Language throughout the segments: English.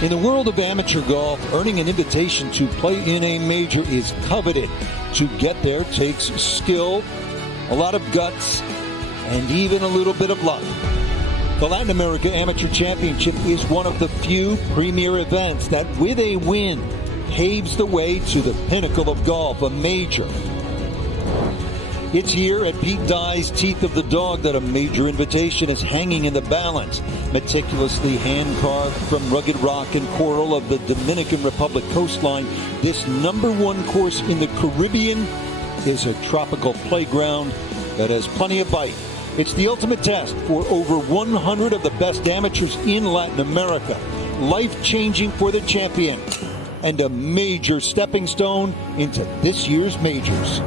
In the world of amateur golf, earning an invitation to play in a major is coveted. To get there takes skill, a lot of guts, and even a little bit of luck. The Latin America Amateur Championship is one of the few premier events that, with a win, paves the way to the pinnacle of golf, a major. It's here at Pete Dye's Teeth of the Dog that a major invitation is hanging in the balance. Meticulously hand-carved from rugged rock and coral of the Dominican Republic coastline, this #1 course in the Caribbean is a tropical playground that has plenty of bite. It's the ultimate test for over 100 of the best amateurs in Latin America. Life-changing for the champion and a major stepping stone into this year's majors.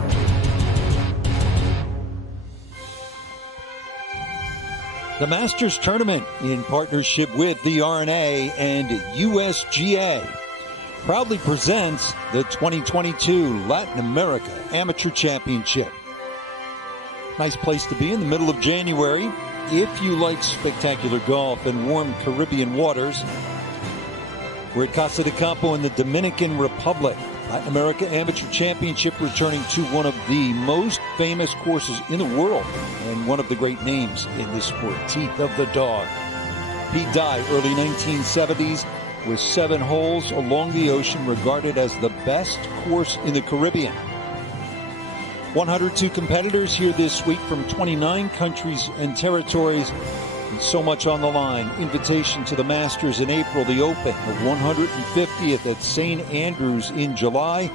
The Masters Tournament, in partnership with the R&A and USGA, proudly presents the 2022 Latin America Amateur Championship. Nice place to be in the middle of January if you like spectacular golf and warm Caribbean waters. We're at Casa de Campo in the Dominican Republic. Latin America Amateur Championship returning to one of the most famous courses in the world and one of the great names in this sport, Teeth of the Dog. Pete Dye, early 1970s, with 7 holes along the ocean, regarded as the best course in the Caribbean. 102 competitors here this week from 29 countries and territories. And so much on the line. Invitation to the Masters in April, the Open, the 150th at St. Andrews in July,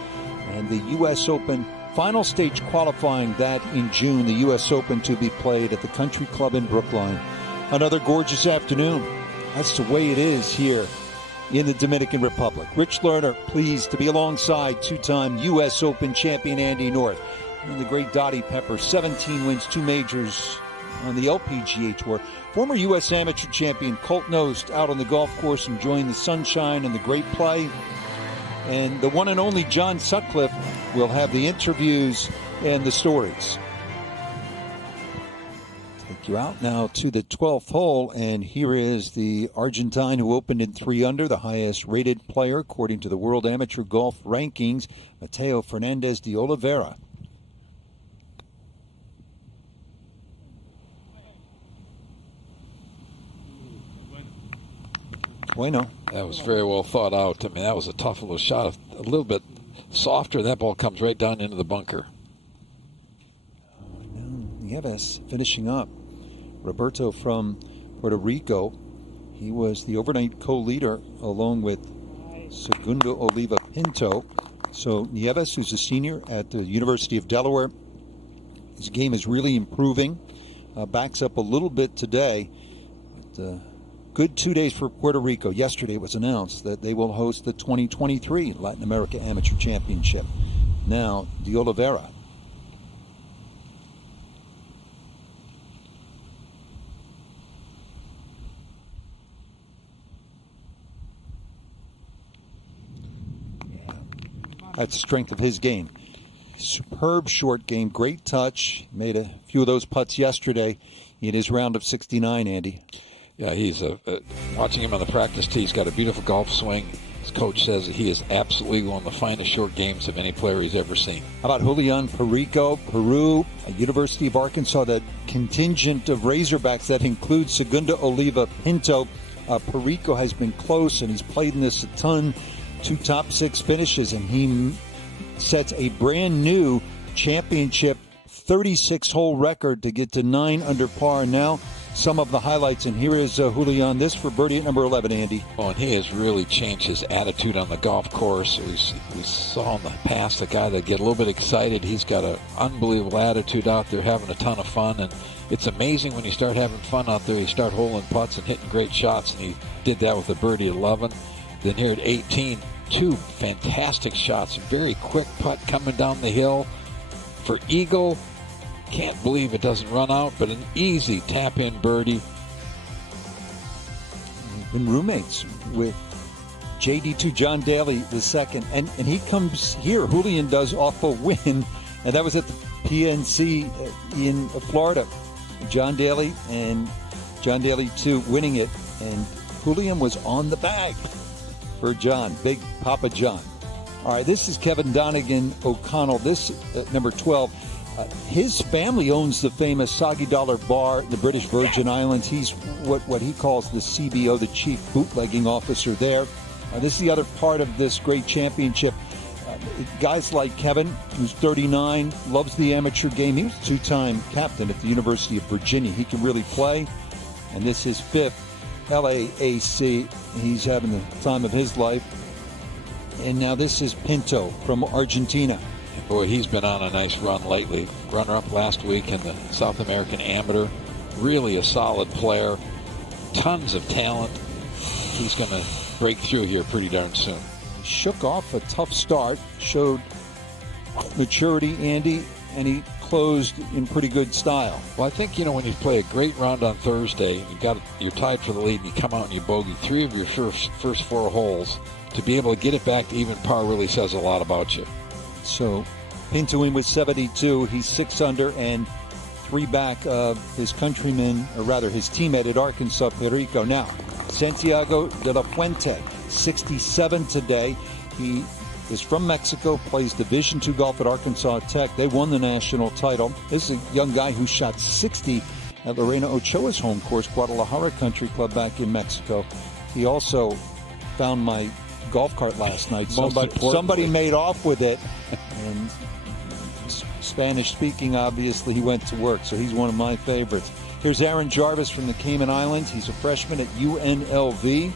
and the U.S. Open final stage qualifying that in June, the U.S. Open to be played at the Country Club in Brookline. Another gorgeous afternoon. That's the way it is here in the Dominican Republic. Rich Lerner, pleased to be alongside two-time U.S. Open champion Andy North. And the great Dottie Pepper, 17 wins, 2 majors on the LPGA Tour. Former U.S. Amateur champion Colt Knost out on the golf course enjoying the sunshine and the great play. And the one and only John Sutcliffe will have the interviews and the stories. Take you out now to the 12th hole, and here is the Argentine who opened in 3 under, the highest rated player according to the World Amateur Golf Rankings, Mateo Fernandez de Oliveira. Bueno. That was very well thought out. I mean, that was a tough little shot. A little bit softer, that ball comes right down into the bunker. Nieves finishing up. Roberto from Puerto Rico. He was the overnight co-leader along with Segundo Oliva Pinto. So Nieves, who's a senior at the University of Delaware, his game is really improving. Backs up a little bit today. But, good 2 days for Puerto Rico. Yesterday it was announced that they will host the 2023 Latin America Amateur Championship. Now, de Oliveira. Yeah. That's the strength of his game. Superb short game, great touch. Made a few of those putts yesterday in his round of 69, Andy. Yeah, he's watching him on the practice tee. He's got a beautiful golf swing. His coach says that he is absolutely one of the finest short games of any player he's ever seen. How about Julian Perico, Peru, University of Arkansas, the contingent of Razorbacks that includes Segundo Oliva Pinto. Perico has been close, and he's played in this a ton. 2 top 6 finishes, and he sets a brand new championship 36-hole record to get to 9 under par. Now, some of the highlights, and here is Julian, this for birdie at number 11, Andy. Oh, and he has really changed his attitude on the golf course. We saw in the past a guy that get a little bit excited. He's got an unbelievable attitude out there, having a ton of fun, and it's amazing when you start having fun out there, you start holing putts and hitting great shots, and he did that with a birdie at 11. Then here at 18, 2 fantastic shots, very quick putt coming down the hill for eagle. Can't believe it doesn't run out, but an easy tap-in birdie. Been roommates with JD2 John Daly II, and he comes here. Julian does off a win, and that was at the PNC in Florida. John Daly and John Daly 2 winning it, and Julian was on the bag. for John, Big Papa John. All right, this is Kevin Donegan O'Connell. This number 12. His family owns the famous Soggy Dollar Bar in the British Virgin Islands. He's what he calls the CBO, the chief bootlegging officer there. This is the other part of this great championship. Guys like Kevin, who's 39, loves the amateur game. He was a two-time captain at the University of Virginia. He can really play. And this is 5th LAAC. He's having the time of his life. And now this is Pinto from Argentina. Boy, he's been on a nice run lately. Runner-up last week in the South American Amateur. Really a solid player. Tons of talent. He's going to break through here pretty darn soon. Shook off a tough start, showed maturity, Andy, and he closed in pretty good style. Well, I think, when you play a great round on Thursday, you're tied for the lead, and you come out and you bogey 3 of your first 4 holes, to be able to get it back to even par really says a lot about you. So Pinto in with 72. He's 6 under and 3 back of his countryman, or rather his teammate at Arkansas, Perico. Now, Santiago de la Fuente, 67 today. He is from Mexico, plays Division II golf at Arkansas Tech. They won the national title. This is a young guy who shot 60 at Lorena Ochoa's home course, Guadalajara Country Club back in Mexico. He also found my golf cart last night. Somebody made off with it, and Spanish speaking, obviously, he went to work, so he's one of my favorites. Here's Aaron Jarvis from the Cayman Islands. He's a freshman at UNLV,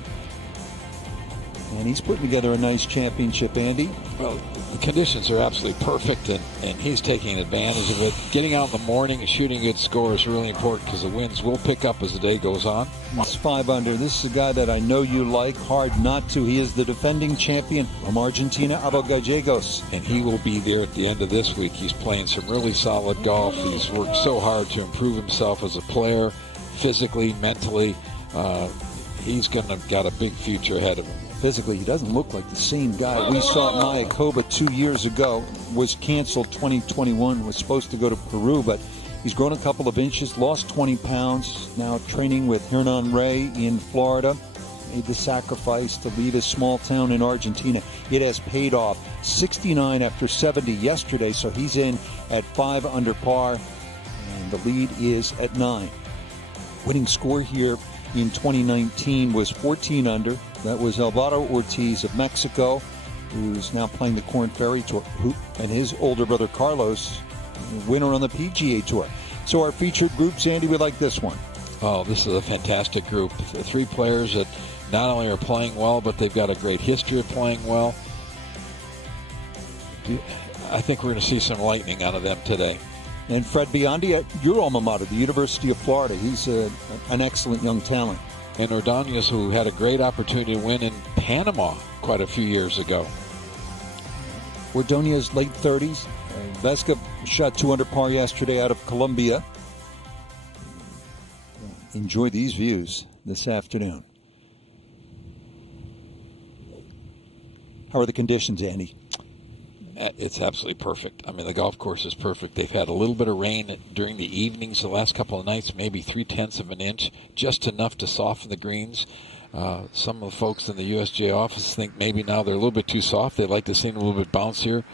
and he's putting together a nice championship, Andy. Well, the conditions are absolutely perfect, and he's taking advantage of it. Getting out in the morning and shooting a good score is really important because the winds will pick up as the day goes on. He's 5 under. This is a guy that I know you like. Hard not to. He is the defending champion from Argentina, Abel Gallegos. And he will be there at the end of this week. He's playing some really solid golf. He's worked so hard to improve himself as a player, physically, mentally. He's got a big future ahead of him. Physically, he doesn't look like the same guy we saw at Mayakoba 2 years ago. Was canceled 2021, was supposed to go to Peru, but he's grown a couple of inches, lost 20 pounds, now training with Hernan Rey in Florida. Made the sacrifice to leave his small town in Argentina. It has paid off. 69 after 70 yesterday, so he's in at 5 under par, and the lead is at 9. Winning score here in 2019 was 14 under. That was Alvaro Ortiz of Mexico, who's now playing the Korn Ferry Tour, and his older brother Carlos, winner on the PGA Tour. So our featured groups, Andy, we like this one. Oh, this is a fantastic group. 3 players that not only are playing well, but they've got a great history of playing well. I think we're going to see some lightning out of them today. And Fred Biondi at your alma mater, the University of Florida. He's an excellent young talent. And Ordonez, who had a great opportunity to win in Panama quite a few years ago. Ordonez, late 30s. Vesca shot 2 under par yesterday out of Colombia. Enjoy these views this afternoon. How are the conditions, Andy? It's absolutely perfect. I mean, the golf course is perfect. They've had a little bit of rain during the evenings the last couple of nights, maybe 0.3 of an inch, just enough to soften the greens. Some of the folks in the USGA office think maybe now they're a little bit too soft. They'd like to see them a little bit bouncier.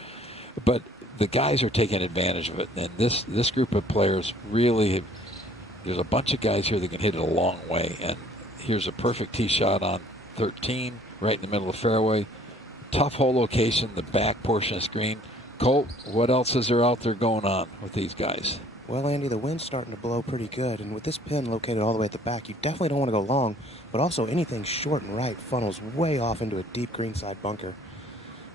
But the guys are taking advantage of it. And this group of players really, there's a bunch of guys here that can hit it a long way. And here's a perfect tee shot on 13, right in the middle of the fairway. Tough hole location, the back portion of the screen. Colt, what else is there out there going on with these guys? Well, Andy, the wind's starting to blow pretty good, and with this pin located all the way at the back, you definitely don't want to go long, but also anything short and right funnels way off into a deep greenside bunker.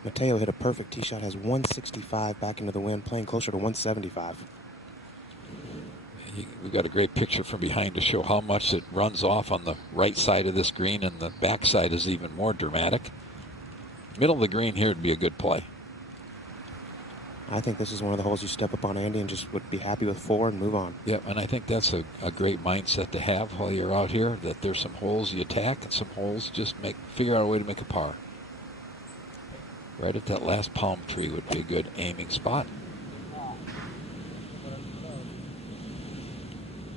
Mateo hit a perfect tee shot, has 165 back into the wind, playing closer to 175. We've got a great picture from behind to show how much it runs off on the right side of this green, and the back side is even more dramatic. Middle of the green here would be a good play. I think this is one of the holes you step up on, Andy, and just would be happy with 4 and move on. Yeah, and I think that's a great mindset to have while you're out here, that there's some holes you attack and some holes just figure out a way to make a par. Right at that last palm tree would be a good aiming spot.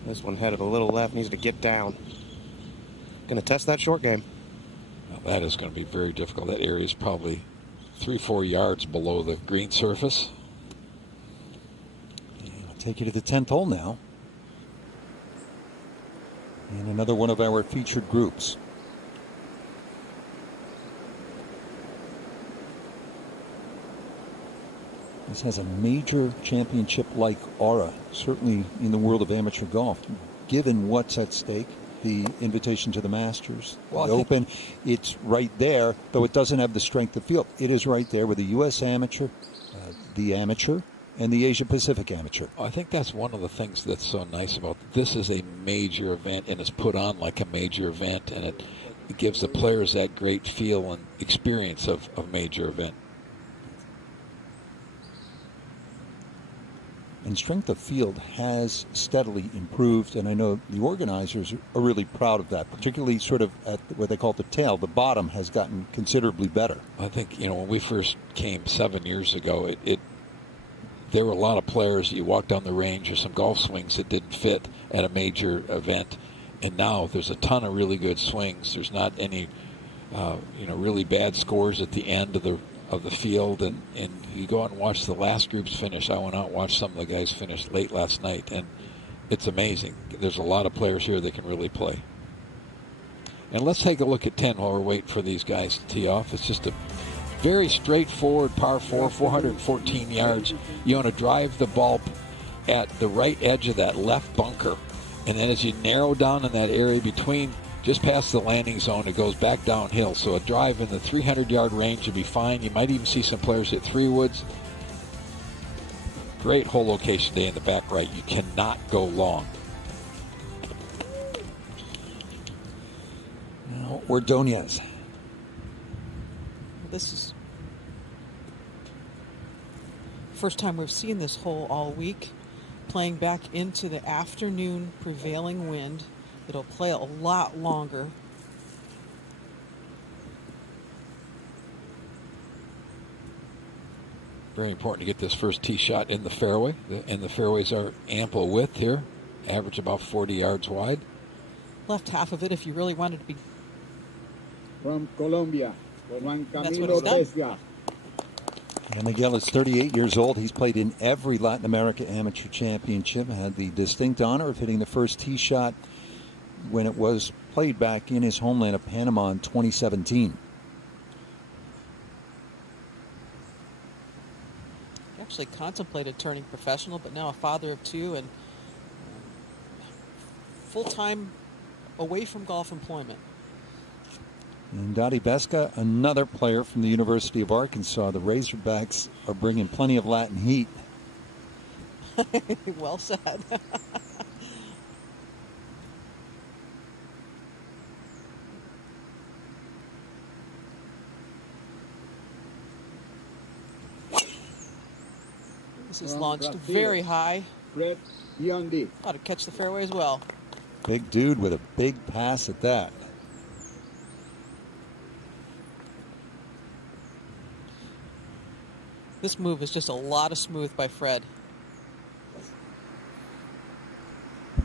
This one headed a little left, needs to get down. Going to test that short game. Now that is going to be very difficult. That area is probably 3-4 yards below the green surface. I'll take you to the 10th hole now. And another one of our featured groups. This has a major championship-like aura, certainly in the world of amateur golf, given what's at stake. The invitation to the Masters, the Open, it's right there, though it doesn't have the strength of field. It is right there with the U.S. Amateur, the Amateur, and the Asia Pacific Amateur. I think that's one of the things that's so nice about this is a major event, and it's put on like a major event, and it gives the players that great feel and experience of a major event. And strength of field has steadily improved, and I know the organizers are really proud of that, particularly sort of at what they call the tail. The bottom has gotten considerably better. I think, when we first came 7 years ago, there were a lot of players. You walk down the range or some golf swings that didn't fit at a major event, and now there's a ton of really good swings. There's not any, really bad scores at the end of the field, and you go out and watch the last groups finish. I went out and watched some of the guys finish late last night, and it's amazing. There's a lot of players here that can really play. And let's take a look at 10 while we're waiting for these guys to tee off. It's just a very straightforward par 4, 414 yards. You want to drive the ball at the right edge of that left bunker, and then as you narrow down in that area between just past the landing zone, it goes back downhill. So a drive in the 300-yard range would be fine. You might even see some players hit 3 woods. Great hole location day in the back right. You cannot go long. Now, Ordonez. This is the first time we've seen this hole all week. Playing back into the afternoon prevailing wind. It'll play a lot longer. Very important to get this first tee shot in the fairway. And the fairways are ample width here. Average about 40 yards wide. Left half of it if you really wanted to be. From Colombia, Juan That's what he's done. And Miguel is 38 years old. He's played in every Latin America Amateur Championship. Had the distinct honor of hitting the first tee shot when it was played back in his homeland of Panama in 2017. He actually contemplated turning professional, but now a father of 2 and full-time away from golf employment. And Dottie Beska, another player from the University of Arkansas. The Razorbacks are bringing plenty of Latin heat. Well said. This is launched very high. Fred Biondi. Ought to catch the fairway as well. Big dude with a big pass at that. This move is just a lot of smooth by Fred.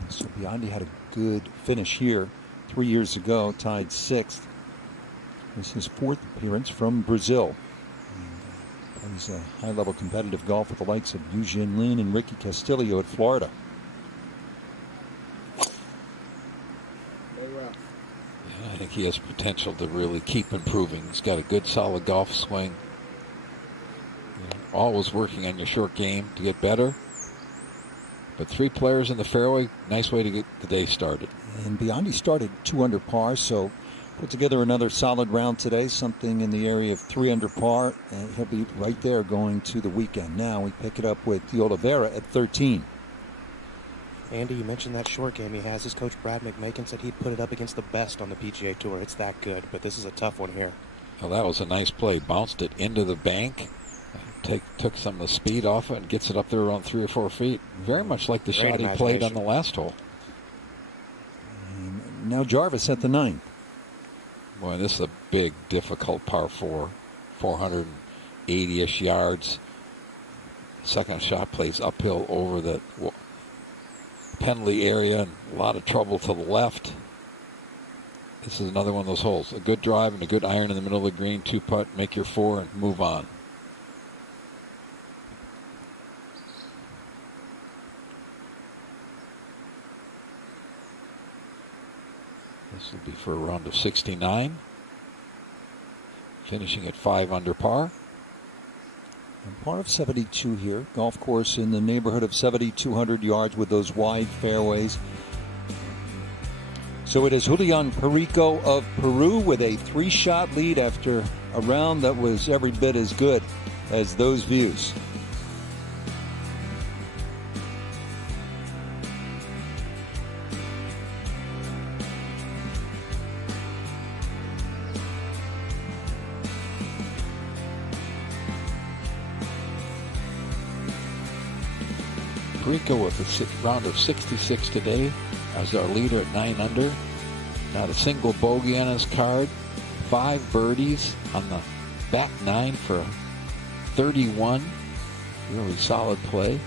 So Biondi had a good finish here 3 years ago, tied 6th. This is his 4th appearance from Brazil. Plays a high-level competitive golf with the likes of Eugene Lin and Ricky Castillo at Florida. Very well. Yeah, I think he has potential to really keep improving. He's got a good, solid golf swing. Always working on your short game to get better. But 3 players in the fairway, nice way to get the day started. And Biondi started 2 under par, so put together another solid round today, something in the area of 3 under par, and he'll be right there going to the weekend. Now we pick it up with De Oliveira at 13. Andy, you mentioned that short game he has. His coach Brad McMakin said he'd put it up against the best on the PGA Tour. It's that good, but this is a tough one here. Well, that was a nice play. Bounced it into the bank. Took some of the speed off it and gets it up there around 3 or 4 feet. Very much like the shot he played on the last hole. And now Jarvis at the 9. Boy, this is a big, difficult par 4. 480-ish yards. Second shot plays uphill over the penalty area and a lot of trouble to the left. This is another one of those holes. A good drive and a good iron in the middle of the green, 2-putt, make your 4 and move on. This will be for a round of 69. Finishing at 5 under par. And par of 72 here. Golf course in the neighborhood of 7,200 yards with those wide fairways. So it is Julian Perico of Peru with a 3-shot lead after a round that was every bit as good as those views. Perico with a round of 66 today as our leader at 9 under. Not a single bogey on his card. 5 birdies on the back 9 for 31. Really solid play.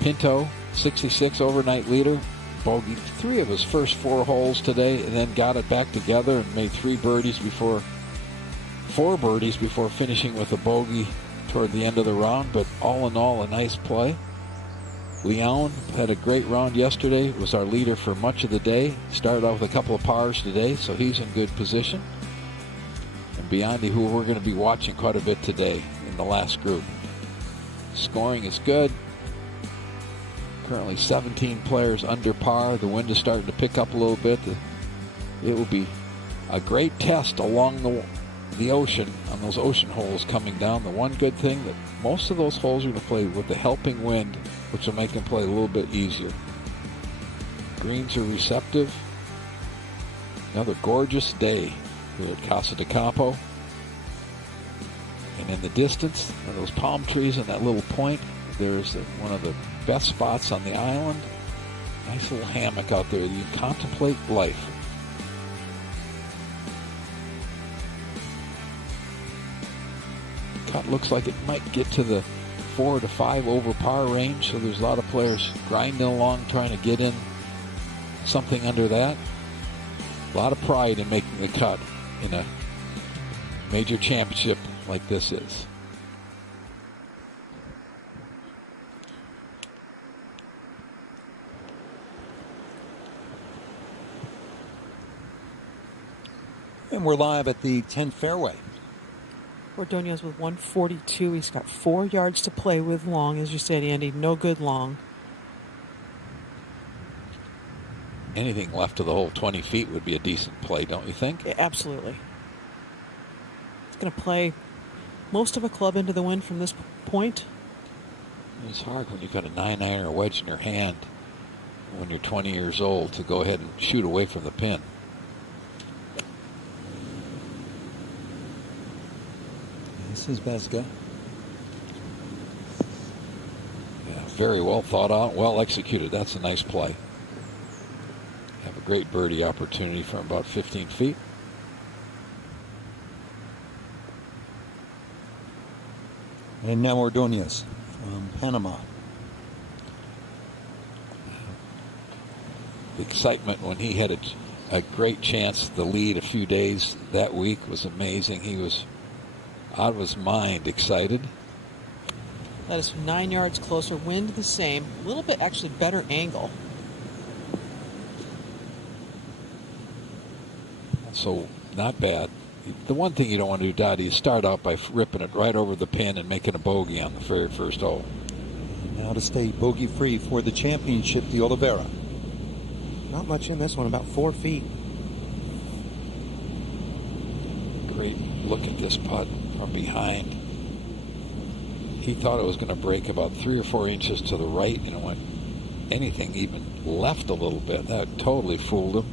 Pinto, 66 overnight leader. Bogeyed 3 of his first 4 holes today and then got it back together and made 4 birdies before finishing with a bogey toward the end of the round. But all in all, a nice play. Leon had a great round yesterday, was our leader for much of the day. Started off with a couple of pars today, so he's in good position. And Biondi, who we're going to be watching quite a bit today in the last group. Scoring is good. Currently 17 players under par. The wind is starting to pick up a little bit. It will be a great test along the ocean on those ocean holes coming down. The one good thing that most of those holes are going to play with the helping wind, which will make them play a little bit easier. Greens are receptive. Another gorgeous day here at Casa de Campo. And in the distance, those palm trees and that little point, there's one of the best spots on the island. Nice little hammock out there. You can contemplate life. Cut looks like it might get to the 4 to 5 over par range, so there's a lot of players grinding along trying to get in something under that. A lot of pride in making the cut in a major championship like this is. And we're live at the 10th fairway. Ordonez with 142. He's got 4 yards to play with long, as you said, Andy. No good long. Anything left of the hole 20 feet would be a decent play, don't you think? Yeah, absolutely. He's going to play most of a club into the wind from this point. It's hard when you've got a 9-iron or wedge in your hand when you're 20 years old to go ahead and shoot away from the pin. This is Bezga. Yeah, very well thought out, well executed. That's a nice play. Have a great birdie opportunity from about 15 feet. And now Ordonez from Panama. The excitement when he had a great chance to lead a few days that week was amazing. He was out of his mind excited. That is 9 yards closer. Wind the same. A little bit actually better angle. So not bad. The one thing you don't want to do, Dottie, is start out by ripping it right over the pin and making a bogey on the very first hole. Now to stay bogey free for the championship, the Oliveira. Not much in this one, about 4 feet. Great look at this putt from behind. He thought it was going to break about 3 or 4 inches to the right, and it went anything even left a little bit. That totally fooled him.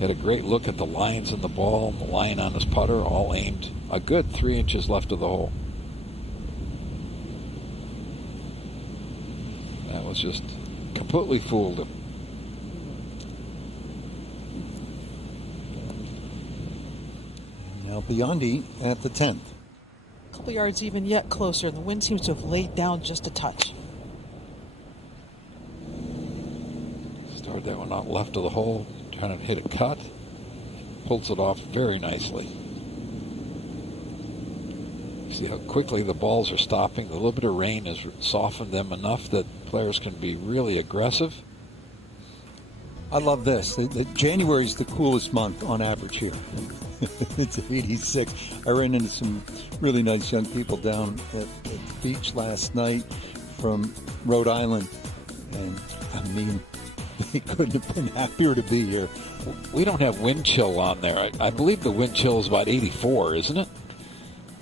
Had a great look at the lines in the ball, the line on his putter, all aimed a good 3 inches left of the hole. That was just completely fooled him. Now Biondi at the 10th. A couple yards even yet closer. The wind seems to have laid down just a touch. Started that one out left of the hole, trying to hit a cut. pulls it off very nicely. See how quickly the balls are stopping. A little bit of rain has softened them enough that players can be really aggressive. I love this. January is the coolest month on average here. It's 86. I ran into some really nice young people down at the beach last night from Rhode Island. And, I mean, they couldn't have been happier to be here. We don't have wind chill on there. I believe the wind chill is about 84, isn't it?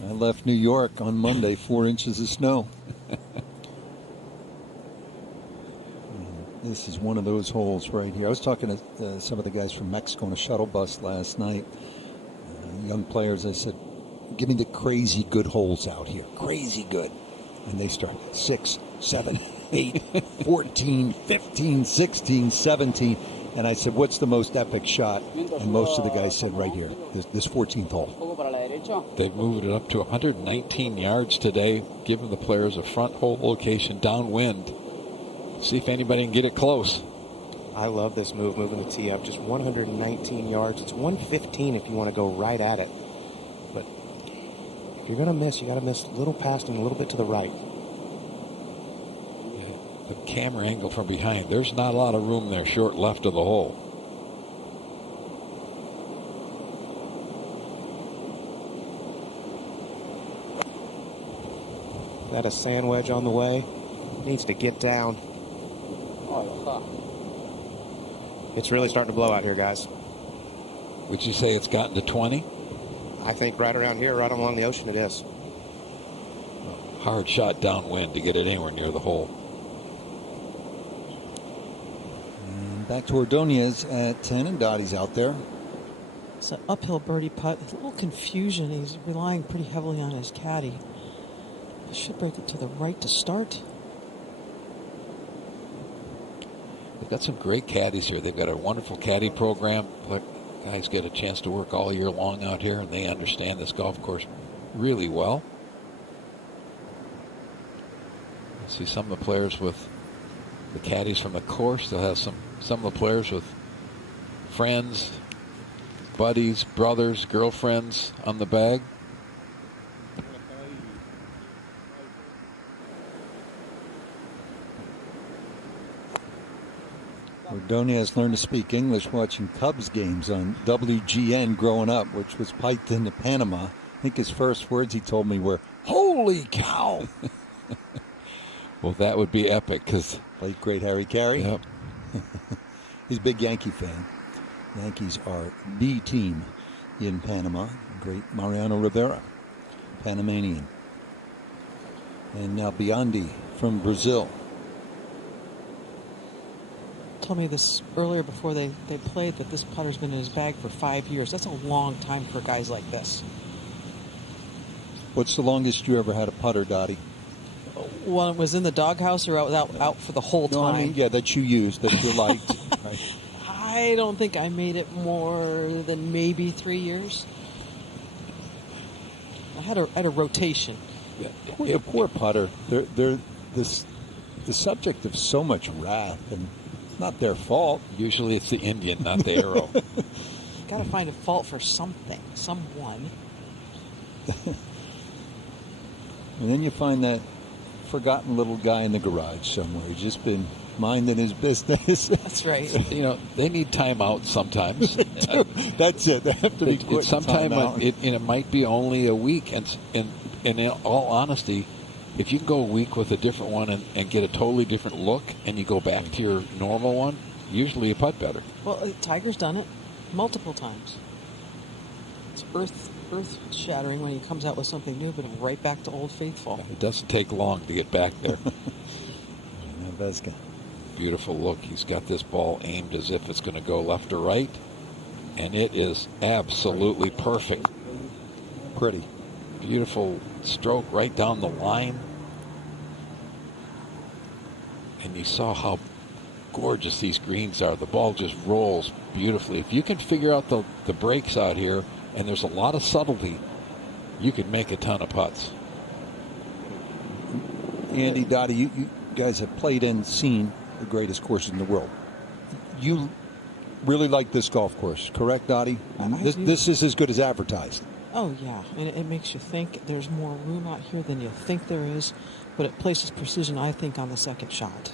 I left New York on Monday, 4 inches of snow. This is one of those holes right here. I was talking to some of the guys from Mexico on a shuttle bus last night. Young players, I said, give me the crazy good holes out here. Crazy good. And they start 6, 7, 8, 14, 15, 16, 17. And I said, what's the most epic shot? And most of the guys said right here, this 14th hole. They've moved it up to 119 yards today, giving the players a front hole location downwind. See if anybody can get it close. I love this move, moving the tee up. Just 119 yards. It's 115 if you want to go right at it. But if you're going to miss, you got to miss a little past and a little bit to the right. The camera angle from behind, there's not a lot of room there, short left of the hole. That a sand wedge on the way. Needs to get down. It's really starting to blow out here, guys. Would you say it's gotten to 20? I think right around here, right along the ocean, it is. Hard shot downwind to get it anywhere near the hole. And back to Ordonez at 10, and Dottie's out there. It's an uphill birdie putt. A little confusion. He's relying pretty heavily on his caddy. He should break it to the right to start. They've got some great caddies here. They've got a wonderful caddy program. Guys get a chance to work all year long out here, and they understand this golf course really well. See some of the players with the caddies from the course. They'll have some of the players with friends, buddies, brothers, girlfriends on the bag. Ordonez learned to speak English watching Cubs games on WGN growing up, which was piped into Panama. I think his first words he told me were, "Holy cow!" Well, that would be epic because late great Harry Carey. Yep. He's a big Yankee fan. Yankees are the team in Panama. Great Mariano Rivera, Panamanian. And now Biondi from Brazil. Told me this earlier before they played that this putter's been in his bag for 5 years. That's a long time for guys like this. What's the longest you ever had a putter, Dottie? Well, it was in the doghouse or out for the whole time? No, I mean, yeah, that you used, that you liked. Right. I don't think I made it more than maybe 3 years. I had a rotation. Yeah. The poor putter. They're the subject of so much wrath, and it's not their fault. Usually it's the Indian, not the arrow. Got to find a fault for something, someone. And then you find that forgotten little guy in the garage somewhere. He's just been minding his business. That's right. You know, they need timeouts sometimes. That's it. They have to be quick. Sometimes it might be only a week. And in all honesty, if you can go a week with a different one and get a totally different look, and you go back to your normal one, usually you putt better. Well, Tiger's done it multiple times. It's earth-shattering when he comes out with something new, but right back to Old Faithful. It doesn't take long to get back there. Beautiful look. He's got this ball aimed as if it's going to go left or right, and it is absolutely perfect. Pretty. Beautiful stroke right down the line. And you saw how gorgeous these greens are. The ball just rolls beautifully. If you can figure out the breaks out here, and there's a lot of subtlety, you could make a ton of putts. Andy, Dottie, you guys have played and seen the greatest courses in the world. You really like this golf course, correct, Dottie? This is as good as advertised. Oh, yeah. And it makes you think there's more room out here than you think there is. But it places precision, I think, on the second shot.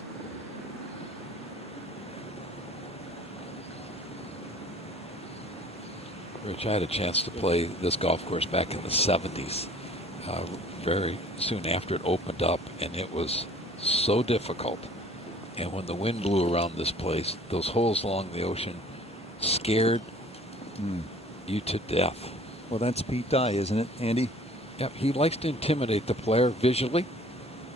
Rich, I had a chance to play this golf course back in the 70s, very soon after it opened up, and it was so difficult. And when the wind blew around this place, those holes along the ocean scared you to death. Well, that's Pete Dye, isn't it, Andy? Yep, he likes to intimidate the player visually.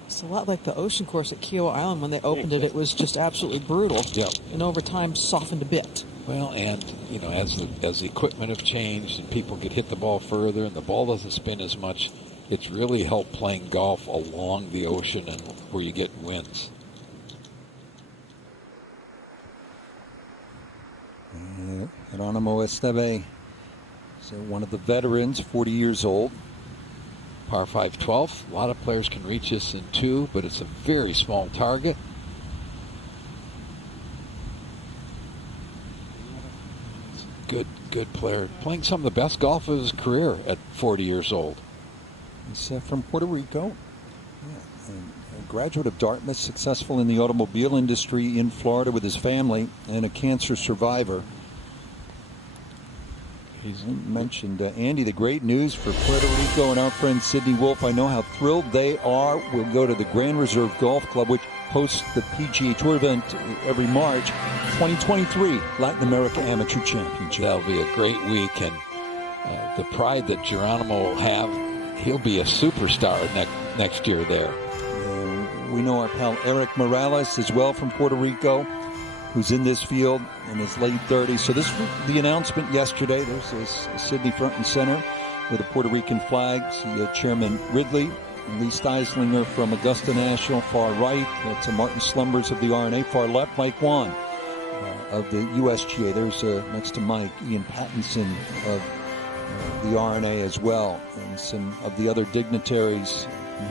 It's a lot like the ocean course at Kiowa Island. When they opened it, it was just absolutely brutal. Yep. And over time, softened a bit. Well, and, you know, as the equipment have changed and people can hit the ball further and the ball doesn't spin as much, it's really helped playing golf along the ocean and where you get winds. Geronimo Esteve is one of the veterans, 40 years old. Par 5 12th. A lot of players can reach this in 2, but it's a very small target. Good player. Playing some of the best golf of his career at 40 years old. He's from Puerto Rico. Yeah, and a graduate of Dartmouth, successful in the automobile industry in Florida with his family, and a cancer survivor. He's mentioned, Andy, the great news for Puerto Rico and our friend Sidney Wolf. I know how thrilled they are. We'll go to the Grand Reserve Golf Club, which hosts the PGA Tour event every March. 2023 Latin America Amateur Championship. That'll be a great week, and the pride that Geronimo will have, he'll be a superstar next year there. We know our pal Eric Morales as well from Puerto Rico, who's in this field in his late 30s. So this was the announcement yesterday. There's Sydney front and center with the Puerto Rican flag. See Chairman Ridley, Lee Steislinger from Augusta National, far right. That's Martin Slumbers of the RNA. Far left, Mike Wan of the USGA. There's next to Mike, Ian Pattinson of the RNA as well. And some of the other dignitaries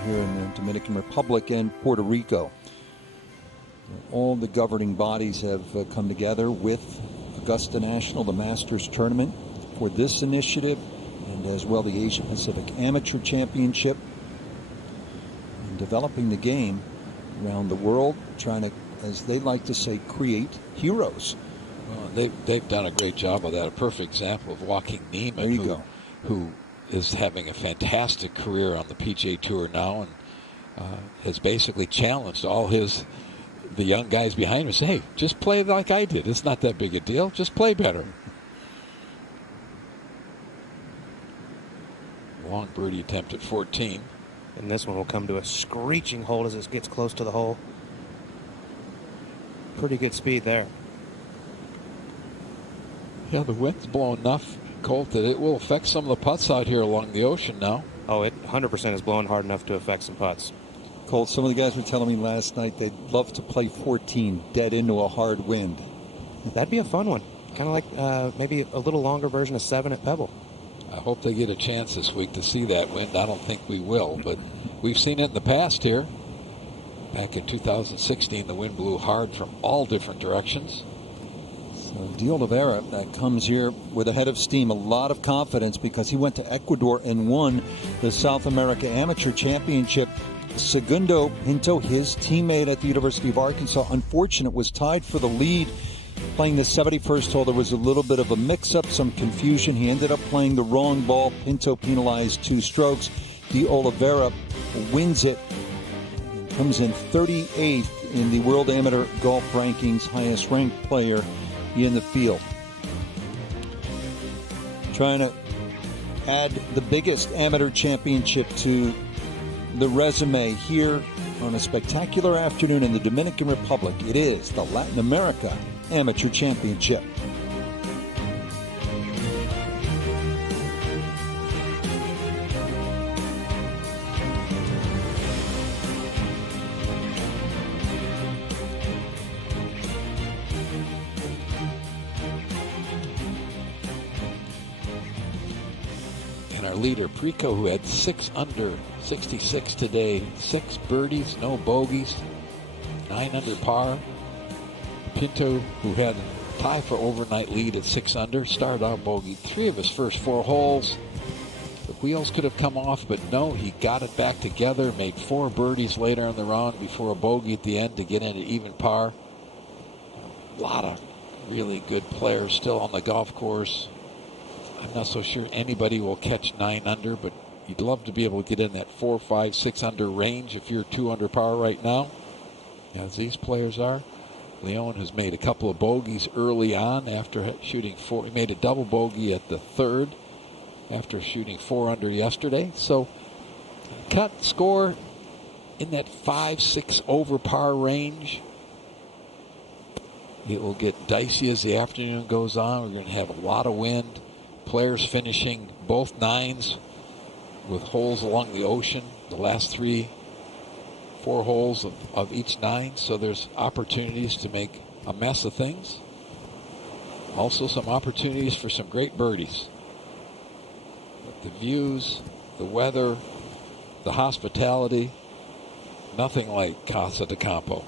here in the Dominican Republic and Puerto Rico. All the governing bodies have come together with Augusta National, the Masters Tournament, for this initiative, and as well the Asia Pacific Amateur Championship, and developing the game around the world, trying to, as they like to say, create heroes. Well, they've done a great job of that. A perfect example of Joaquin Niemann, who is having a fantastic career on the PGA Tour now, and has basically challenged all the young guys behind him. Say, hey, just play like I did. It's not that big a deal. Just play better. Long birdie attempt at 14. And this one will come to a screeching halt as it gets close to the hole. Pretty good speed there. Yeah, the wind's blowing enough, Colt, that it will affect some of the putts out here along the ocean now. Oh, it 100% is blowing hard enough to affect some putts. Colt, some of the guys were telling me last night they'd love to play 14 dead into a hard wind. That'd be a fun one. Kind of like maybe a little longer version of 7 at Pebble. I hope they get a chance this week to see that wind. I don't think we will, but we've seen it in the past here. Back in 2016, the wind blew hard from all different directions. So De Oliveira comes here with a head of steam, a lot of confidence, because he went to Ecuador and won the South America Amateur Championship. Segundo Pinto, his teammate at the University of Arkansas, unfortunate, was tied for the lead playing the 71st hole. There was a little bit of a mix-up, some confusion. He ended up playing the wrong ball. Pinto penalized 2 strokes. De Oliveira wins it and comes in 38th in the World Amateur Golf Rankings, highest ranked player in the field. Trying to add the biggest amateur championship to the resume here on a spectacular afternoon in the Dominican Republic. It is the Latin America Amateur Championship. And our leader, Preco, who had 6 under 66 today, 6 birdies, no bogeys, 9 under par. Pinto, who had tie for overnight lead at 6 under. Started out bogey 3 of his first 4 holes. The wheels could have come off, but no, he got it back together. Made 4 birdies later in the round before a bogey at the end to get into even par. A lot of really good players still on the golf course. I'm not so sure anybody will catch 9 under, but you'd love to be able to get in that 4, 5, 6 under range if you're 2 under par right now, as these players are. Leon has made a couple of bogeys early on after shooting 4. He made a double bogey at the 3rd after shooting 4 under yesterday. So cut score in that 5, 6 over par range. It will get dicey as the afternoon goes on. We're going to have a lot of wind. Players finishing both 9s with holes along the ocean. The last 3, 4 holes of each 9. So there's opportunities to make a mess of things. Also some opportunities for some great birdies. But the views, the weather, the hospitality, nothing like Casa de Campo.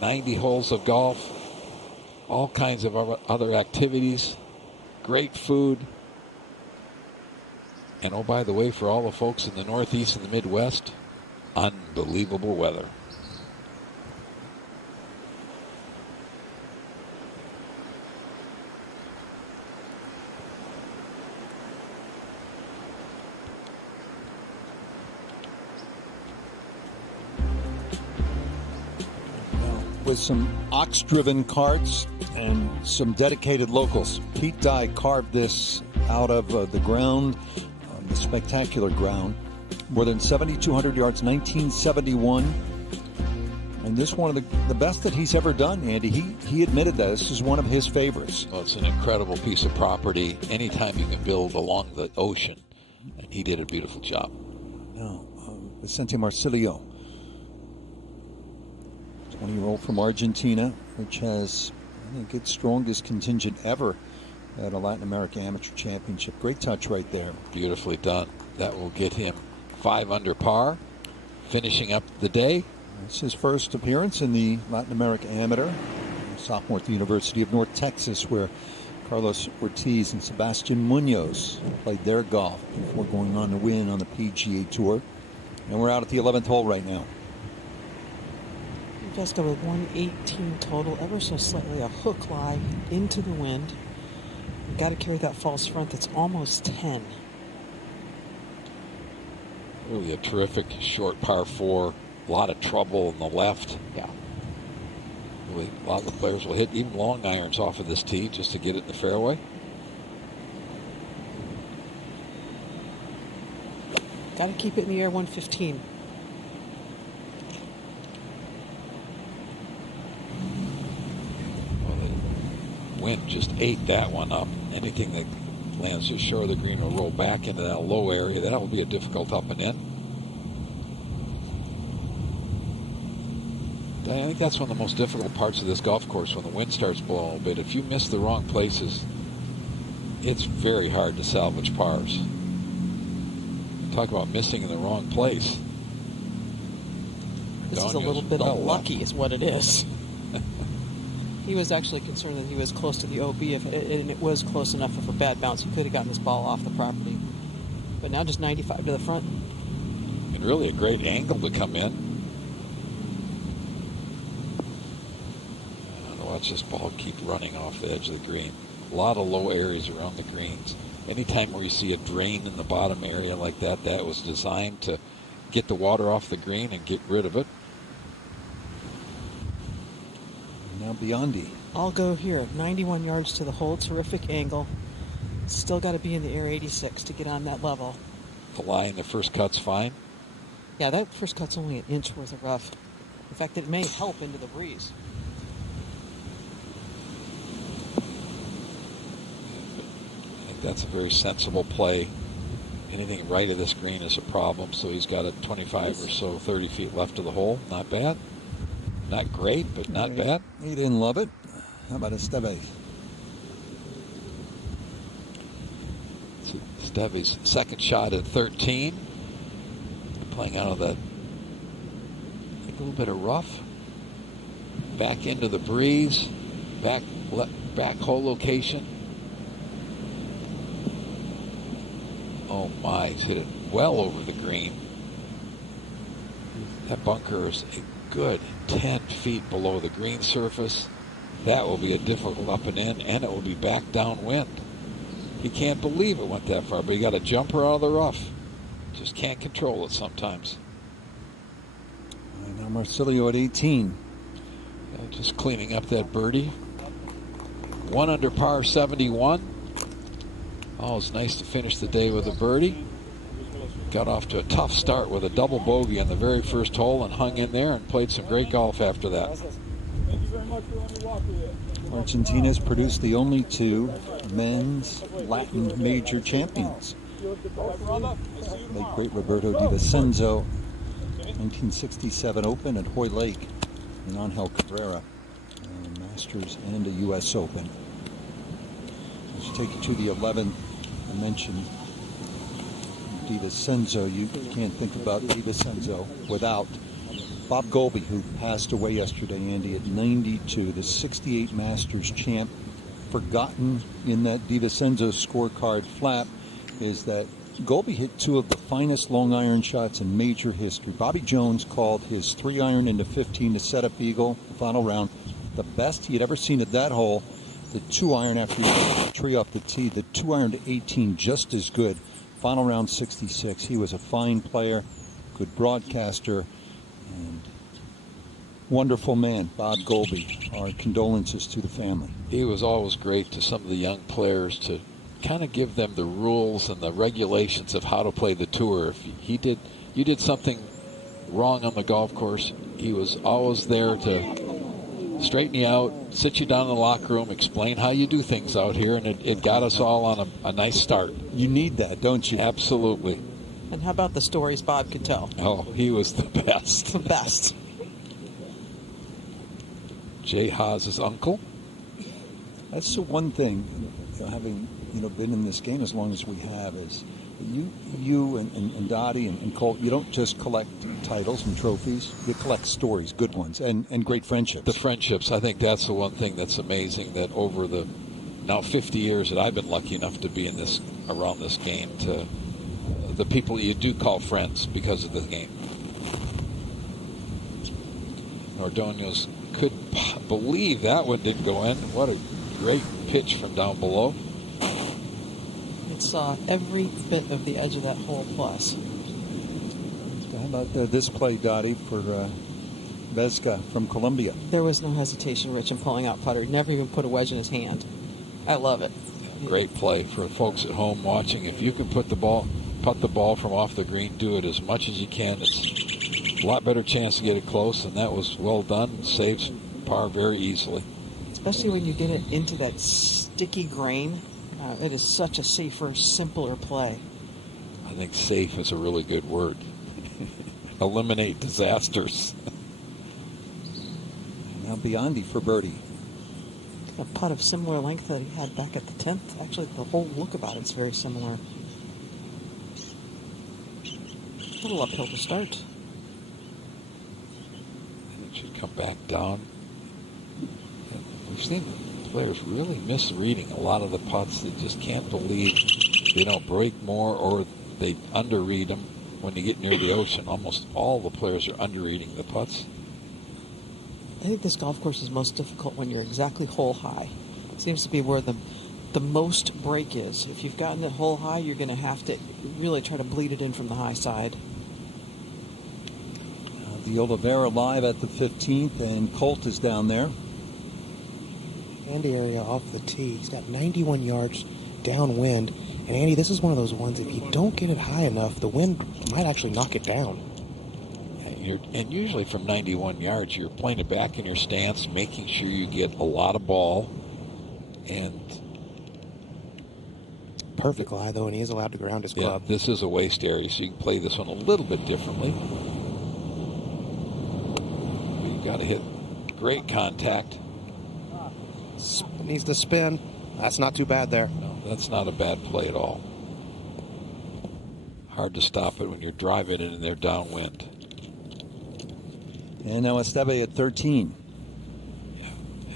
90 holes of golf, all kinds of other activities, great food. And oh, by the way, for all the folks in the Northeast and the Midwest, unbelievable weather. With some ox-driven carts and some dedicated locals. Pete Dye carved this out of the ground, the spectacular ground. More than 7,200 yards, 1971. And this one of the best that he's ever done, Andy. He admitted that this is one of his favorites. Well, it's an incredible piece of property. Anytime you can build along the ocean, and he did a beautiful job. No, Vicente Marcilio, 20-year-old from Argentina, which has, I think, its strongest contingent ever at a Latin America Amateur Championship. Great touch right there. Beautifully done. That will get him 5 under par, finishing up the day. It's his first appearance in the Latin America Amateur. Sophomore at the University of North Texas, where Carlos Ortiz and Sebastián Muñoz played their golf before going on to win on the PGA Tour. And we're out at the 11th hole right now. Vesca with 118 total, ever so slightly a hook lie into the wind. You've got to carry that false front that's almost 10. Really a terrific short par 4. A lot of trouble on the left. Yeah. Really, a lot of the players will hit even long irons off of this tee just to get it in the fairway. Got to keep it in the air, 115. Well, the wind just ate that one up. Anything that lands just short of the green will roll back into that low area. That will be a difficult up and in. I think that's one of the most difficult parts of this golf course when the wind starts blowing a little bit. If you miss the wrong places, it's very hard to salvage pars. Talk about missing in the wrong place. This is a little bit of lucky is what it is. He was actually concerned that he was close to the OB, and it was close enough for a bad bounce. He could have gotten this ball off the property. But now just 95 to the front. And really a great angle to come in. Watch this ball keep running off the edge of the green. A lot of low areas around the greens. Anytime where you see a drain in the bottom area like that, that was designed to get the water off the green and get rid of it. Now Biondi. I'll go here. 91 yards to the hole. Terrific angle. Still got to be in the air 86 to get on that level. The lie in the first cut's fine. Yeah, that first cut's only an inch worth of rough. In fact, it may help into the breeze. That's a very sensible play. Anything right of this green is a problem, so he's got a 25 or so, 30 feet left of the hole. Not bad. Not great, but not bad. He didn't love it. How about Esteves? Esteves' second shot at 13. Playing out of that, a little bit of rough. Back into the breeze. back hole location. Oh my, he's hit it well over the green. That bunker is a good 10 feet below the green surface. That will be a difficult up and in, and it will be back downwind. He can't believe it went that far, but he got a jumper out of the rough. Just can't control it sometimes. Now Marcilio at 18. Just cleaning up that birdie. 1 under par 71. Oh, it's nice to finish the day with a birdie. Got off to a tough start with a double bogey on the very first hole and hung in there and played some great golf after that. Argentina's produced the only 2 men's Latin major champions. Late great Roberto Di Vincenzo, 1967 Open at Hoy Lake, and Angel Cabrera, Masters and a U.S. Open. Let's take it to the 11th. I mentioned Di Vincenzo. You can't think about Di Vincenzo without Bob Golby, who passed away yesterday, Andy, at 92, the 68 Masters champ. Forgotten in that Di Vincenzo scorecard flap is that Golby hit 2 of the finest long iron shots in major history. Bobby Jones called his 3-iron into 15 to set up eagle, the final round. The best he had ever seen at that hole. The 2-iron after he hit the tree off the tee. The 2-iron to 18, just as good. Final round 66. He was a fine player, good broadcaster, and wonderful man, Bob Golby. Our condolences to the family. He was always great to some of the young players to kind of give them the rules and the regulations of how to play the tour. If you did something wrong on the golf course, he was always there to straighten you out, sit you down in the locker room, explain how you do things out here, and it got us all on a nice start. You need that, don't you? Absolutely. And how about the stories Bob could tell? Oh, he was the best. The best. Jay Haas's uncle. That's the one thing, having been in this game as long as we have, is you and Dottie and Colt, you don't just collect titles and trophies, you collect stories, good ones, and great friendships. The friendships, I think that's the one thing that's amazing, that over the now 50 years that I've been lucky enough to be around this game, to the people you do call friends because of the game. Ordonez couldn't believe that one didn't go in. What a great pitch from down below. It saw every bit of the edge of that hole plus. How about this play, Dottie, for Vesca from Colombia? There was no hesitation, Rich, in pulling out putter. He never even put a wedge in his hand. I love it. Great play for folks at home watching. If you can putt the ball from off the green, do it as much as you can. It's a lot better chance to get it close, and that was well done. Saves par very easily. Especially when you get it into that sticky grain. It is such a safer, simpler play. I think safe is a really good word. Eliminate disasters. Now Biondi for birdie. A putt of similar length that he had back at the 10th. Actually, the whole look about it's very similar. A little uphill to start. It should come back down. We've seen players really misreading a lot of the putts. They just can't believe they don't break more, or they underread them when you get near the ocean. Almost all the players are underreading the putts. I think this golf course is most difficult when you're exactly hole high. It seems to be where the most break is. If you've gotten it hole high, you're going to have to really try to bleed it in from the high side. The Oliveira live at the 15th, and Colt is down there. Andy area off the tee. He's got 91 yards downwind. And Andy, this is one of those ones, if you don't get it high enough, the wind might actually knock it down. And usually from 91 yards, you're playing it back in your stance, making sure you get a lot of ball. And perfect lie, though, and he is allowed to ground his club. Yeah, this is a waste area, so you can play this one a little bit differently. You've got to hit great contact. Needs to spin. That's not too bad there. No, that's not a bad play at all. Hard to stop it when you're driving it in there downwind. And now Esteve at 13. Yeah.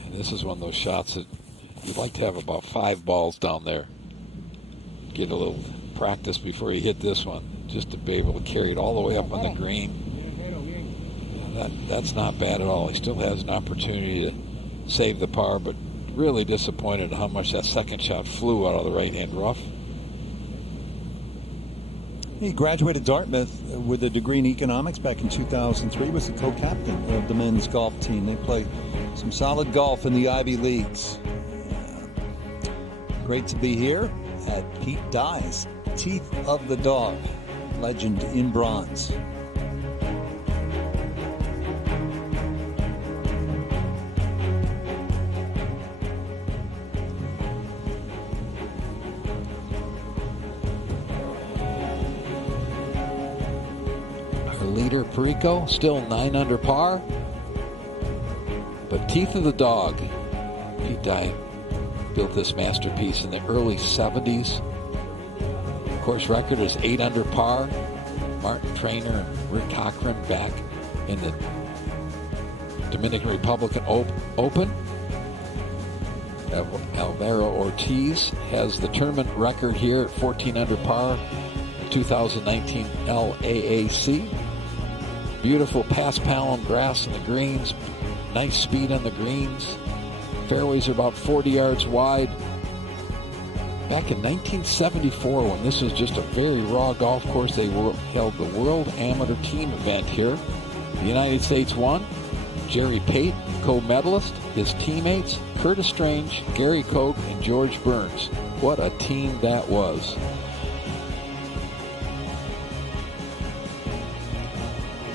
And This is one of those shots that you'd like to have about 5 balls down there. Get a little practice before you hit this one, just to be able to carry it all the way up on the green. That's not bad at all. He still has an opportunity to save the par, but really disappointed how much that second shot flew out of the right-hand rough. He graduated Dartmouth with a degree in economics back in 2003, was the co-captain of the men's golf team. They play some solid golf in the Ivy Leagues. Great to be here at Pete Dye's Teeth of the Dog, legend in bronze. Leader Perico still 9 under par, but Teeth of the Dog, Pete Dye built this masterpiece in the early 70s. Course record is 8 under par. Martin Traynor and Rick Cochran back in the Dominican Republic Open. Alvaro Ortiz has the tournament record here at 14 under par, 2019 LAAC. Beautiful paspalum grass in the greens, nice speed on the greens. Fairways are about 40 yards wide. Back in 1974, when this was just a very raw golf course, they held the World Amateur Team event here. The United States won. Jerry Pate, co-medalist. His teammates, Curtis Strange, Gary Koch, and George Burns. What a team that was.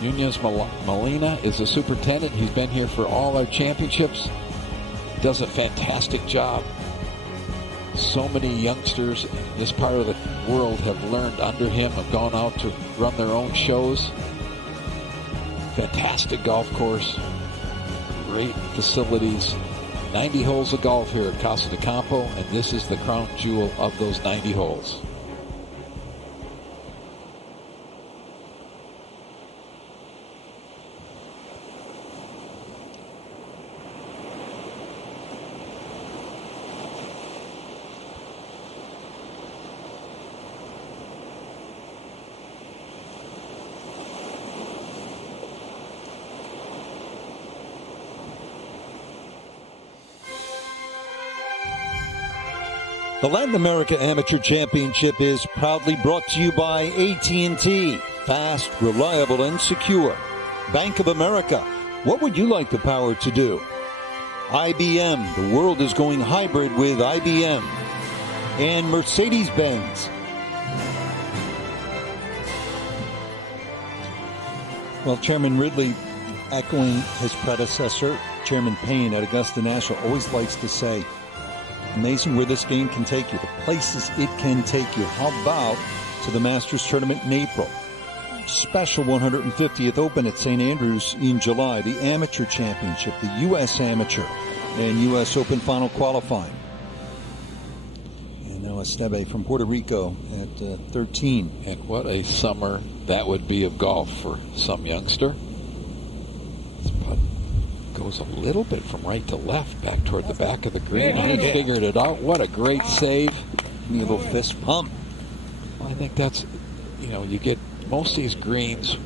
Nunez Molina is the superintendent. He's been here for all our championships. Does a fantastic job. So many youngsters in this part of the world have learned under him, have gone out to run their own shows. Fantastic golf course. Great facilities. 90 holes of golf here at Casa de Campo, and this is the crown jewel of those 90 holes. The Latin America Amateur Championship is proudly brought to you by AT&T. Fast, reliable, and secure. Bank of America. What would you like the power to do? IBM. The world is going hybrid with IBM. And Mercedes-Benz. Well, Chairman Ridley, echoing his predecessor, Chairman Payne at Augusta National, always likes to say, amazing where this game can take you, the places it can take you. How about to the Masters Tournament in April? Special 150th Open at St. Andrews in July. The Amateur Championship, the U.S. Amateur, and U.S. Open final qualifying. And now Esteve from Puerto Rico at 13. And what a summer that would be of golf for some youngster. Goes a little bit from right to left, back toward the back of the green. He figured it out. What a great save. A little fist pump. Well, I think that's, you get most of these greens,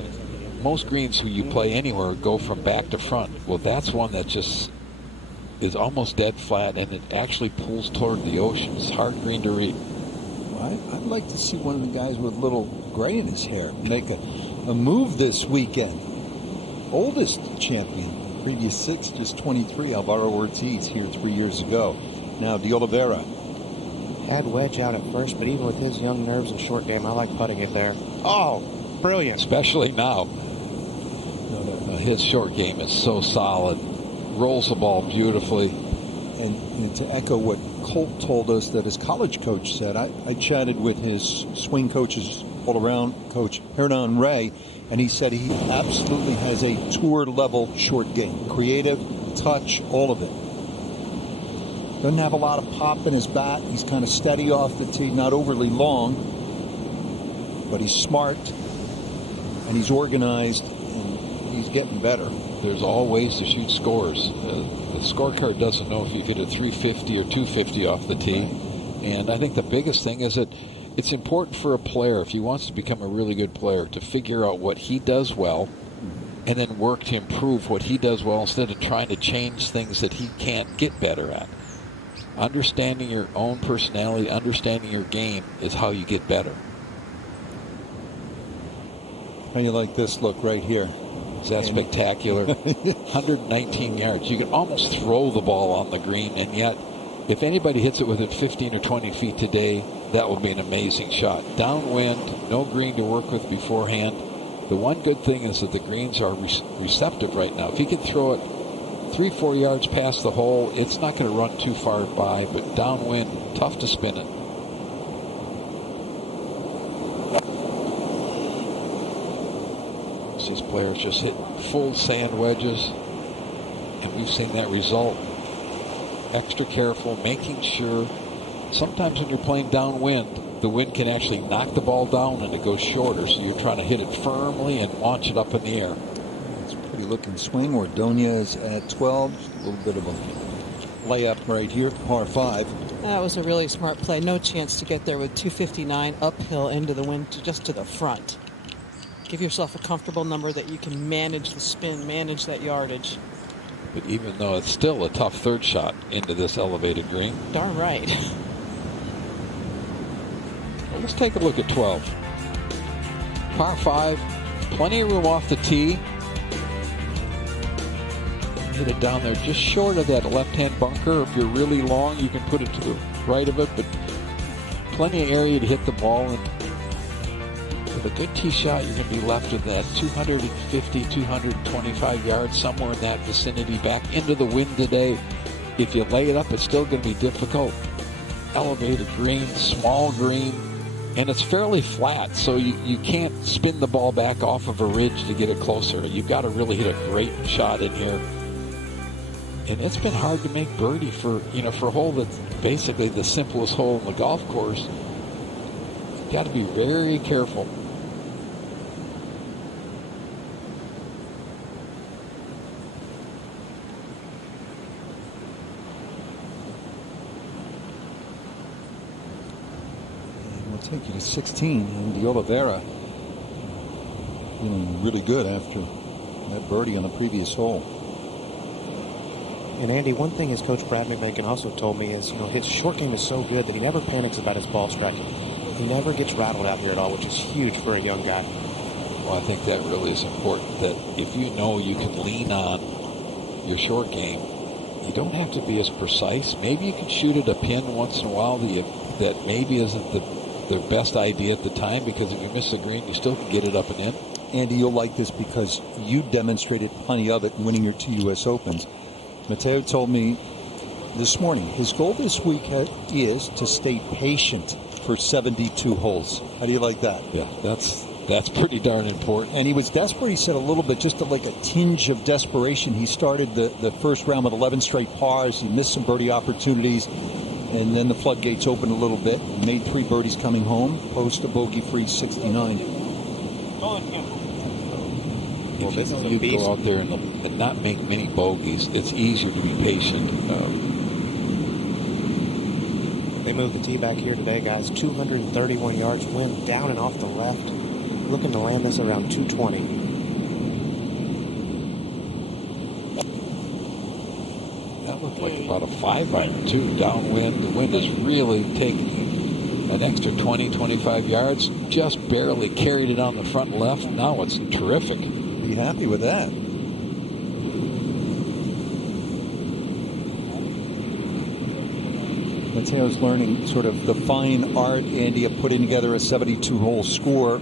most greens who you play anywhere go from back to front. Well, that's one that just is almost dead flat, and it actually pulls toward the ocean. It's hard green to read. Well, I'd like to see one of the guys with a little gray in his hair make a move this weekend. Oldest champion. Previous 6, just 23, Alvaro Ortiz here 3 years ago. Now De Oliveira. Had wedge out at first, but even with his young nerves and short game, I like putting it there. Oh, brilliant. Especially now. His short game is so solid. Rolls the ball beautifully. And to echo what Colt told us that his college coach said, I chatted with his swing coaches all-around coach, Hernan Ray, and he said he absolutely has a tour-level short game. Creative, touch, all of it. Doesn't have a lot of pop in his bat. He's kind of steady off the tee, not overly long, but he's smart, and he's organized, and he's getting better. there's all ways to shoot scores. The scorecard doesn't know if you've hit a 350 or 250 off the tee. And I think the biggest thing is that it's important for a player, if he wants to become a really good player, to figure out what he does well and then work to improve what he does well instead of trying to change things that he can't get better at. Understanding your own personality, understanding your game is how you get better. How do you like this look right here? Is that spectacular? 119 yards. You can almost throw the ball on the green, and yet if anybody hits it within 15 or 20 feet today, that would be an amazing shot. Downwind, no green to work with beforehand. The one good thing is that the greens are receptive right now. If he can throw it 3-4 yards past the hole, it's not going to run too far by, but downwind, tough to spin it. These players just hit full sand wedges, and we've seen that result. Extra careful, making sure. Sometimes when you're playing downwind, the wind can actually knock the ball down and it goes shorter, so you're trying to hit it firmly and launch it up in the air. It's a pretty looking swing. Ordonez at 12. A little bit of a layup right here, par 5. That was a really smart play. No chance to get there with 259 uphill into the wind, just to the front. Give yourself a comfortable number that you can manage the spin, manage that yardage. But even though it's still a tough third shot into this elevated green. Darn right. Well, let's take a look at 12. Par 5, plenty of room off the tee. Hit it down there just short of that left-hand bunker. If you're really long, you can put it to the right of it, but plenty of area to hit the ball. And with a good tee shot, you're going to be left with that 250, 225 yards, somewhere in that vicinity, back into the wind today. If you lay it up, it's still going to be difficult. Elevated green, small green, and it's fairly flat, so you can't spin the ball back off of a ridge to get it closer. You've got to really hit a great shot in here. And it's been hard to make birdie for a hole that's basically the simplest hole in the golf course. You've got to be very careful. Take you to 16, and De Oliveira feeling really good after that birdie on the previous hole. And Andy, one thing his coach Brad McMahon also told me is, his short game is so good that he never panics about his ball striking. He never gets rattled out here at all, which is huge for a young guy. Well, I think that really is important, that if you know you can lean on your short game, you don't have to be as precise. Maybe you can shoot at a pin once in a while that maybe isn't the best idea at the time, because if you miss the green, you still can get it up and in. Andy, you'll like this because you demonstrated plenty of it winning your 2 U.S. Opens. Mateo told me this morning his goal this week is to stay patient for 72 holes. How do you like that? Yeah, that's pretty darn important. And he was desperate. He said a little bit, just like a tinge of desperation. He started the first round with 11 straight pars. He missed some birdie opportunities. And then the floodgates opened a little bit. Made 3 birdies coming home. Post a bogey-free 69. If you go out there and not make many bogeys, it's easier to be patient. They moved the tee back here today, guys. 231 yards, wind down and off the left. Looking to land this around 220. That looked like about a 5-iron, too, downwind. The wind is really taking an extra 20, 25 yards. Just barely carried it on the front left. Now it's terrific. Be happy with that. Mateo's learning sort of the fine art, Andy, of putting together a 72-hole score.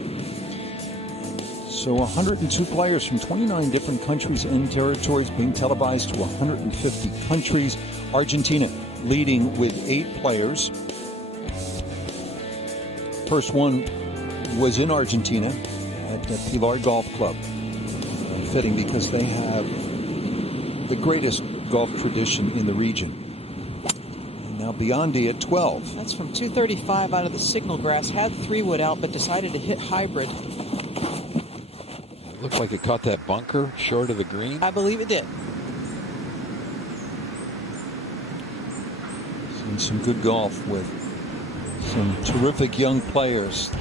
So 102 players from 29 different countries and territories being televised to 150 countries. Argentina leading with 8 players. First one was in Argentina at the Pilar Golf Club. Fitting because they have the greatest golf tradition in the region. And now Biondi at 12. That's from 235 out of the signal grass. Had 3-wood out, but decided to hit hybrid. Looked like it caught that bunker short of the green. I believe it did. Seen some good golf with some terrific young players.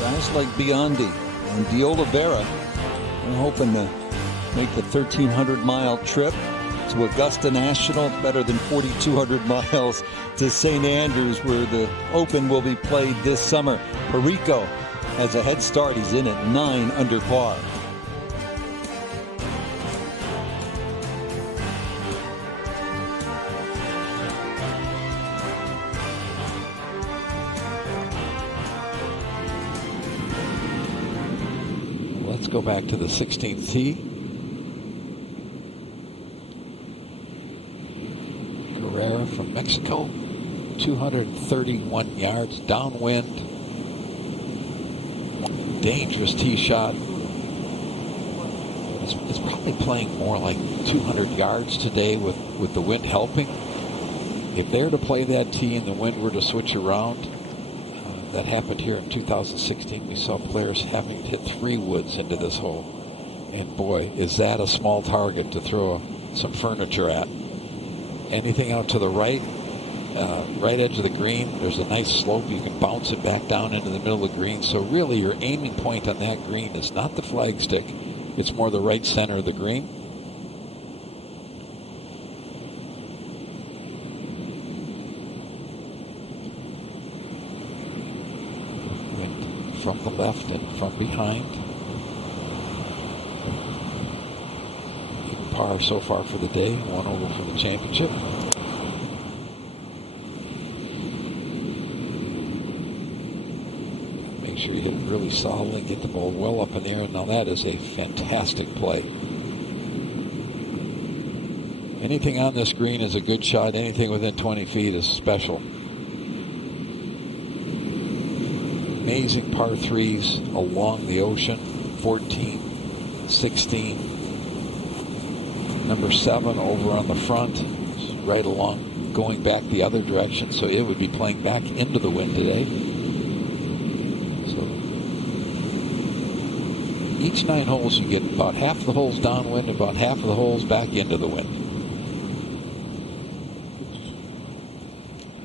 Guys like Biondi and De Oliveira are hoping to make the 1,300-mile trip to Augusta National, better than 4,200 miles to St. Andrews, where the Open will be played this summer. Perico has a head start. He's in at 9 under par. Let's go back to the 16th tee. Carrera from Mexico, 231 yards downwind. Dangerous tee shot. It's probably playing more like 200 yards today with the wind helping. If they're to play that tee and the wind were to switch around, that happened here in 2016. We saw players having to hit 3 woods into this hole. And boy, is that a small target to throw some furniture at. Anything out to the right, right edge of the green, there's a nice slope. You can bounce it back down into the middle of the green. So really your aiming point on that green is not the flagstick. It's more the right center of the green. From the left and from behind. Par so far for the day, 1 over for the championship. Make sure you hit it really solidly, get the ball well up in the air. Now that is a fantastic play. Anything on this green is a good shot. Anything within 20 feet is special. Amazing par 3s along the ocean. 14, 16. Number 7 over on the front, right along, going back the other direction. So it would be playing back into the wind today. So each 9 holes, you get about half of the holes downwind, about half of the holes back into the wind.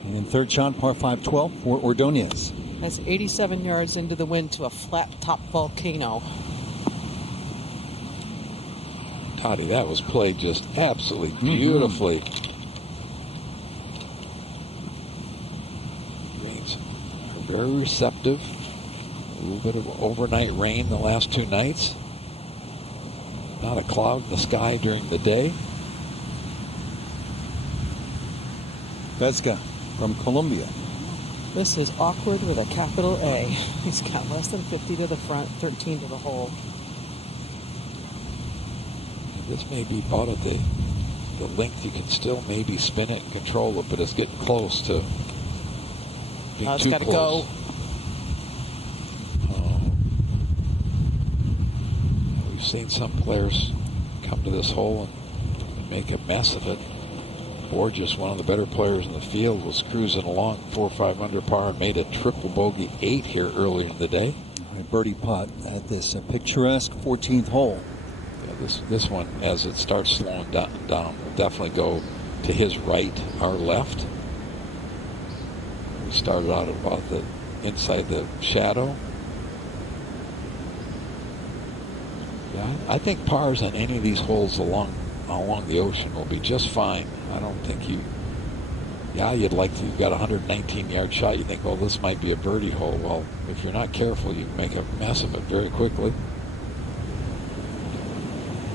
And third shot, par 5, 12 for Ordonez. That's 87 yards into the wind to a flat top volcano. Toddy, that was played just absolutely beautifully. Greens are very receptive. A little bit of overnight rain the last 2 nights. Not a cloud in the sky during the day. Vesga from Colombia. This is awkward with a capital A. He's got less than 50 to the front, 13 to the hole. This may be about at the length you can still maybe spin it and control it, but it's getting close to being it's too got to close. go. We've seen some players come to this hole and make a mess of it. Borges, one of the better players in the field, was cruising along 4 or 5 under par and made a triple bogey 8 here earlier in the day. A birdie putt at this picturesque 14th hole. Yeah, this one, as it starts slowing down, will definitely go to his right, our left. We started out about the inside the shadow. Yeah, I think pars on any of these holes along the ocean will be just fine. I don't think you'd like to, you've got a 119-yard shot, you think, well, this might be a birdie hole. Well, if you're not careful, you can make a mess of it very quickly.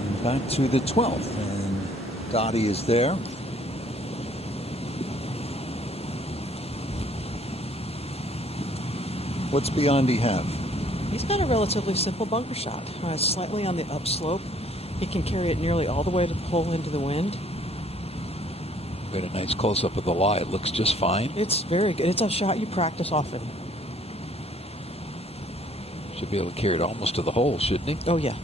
And back to the 12th, and Dottie is there. What's Biondi have? He's got a relatively simple bunker shot. Slightly on the upslope. He can carry it nearly all the way to the hole into the wind. Got a nice close-up of the lie. It looks just fine. It's very good. It's a shot you practice often. Should be able to carry it almost to the hole, shouldn't he? Oh, yeah.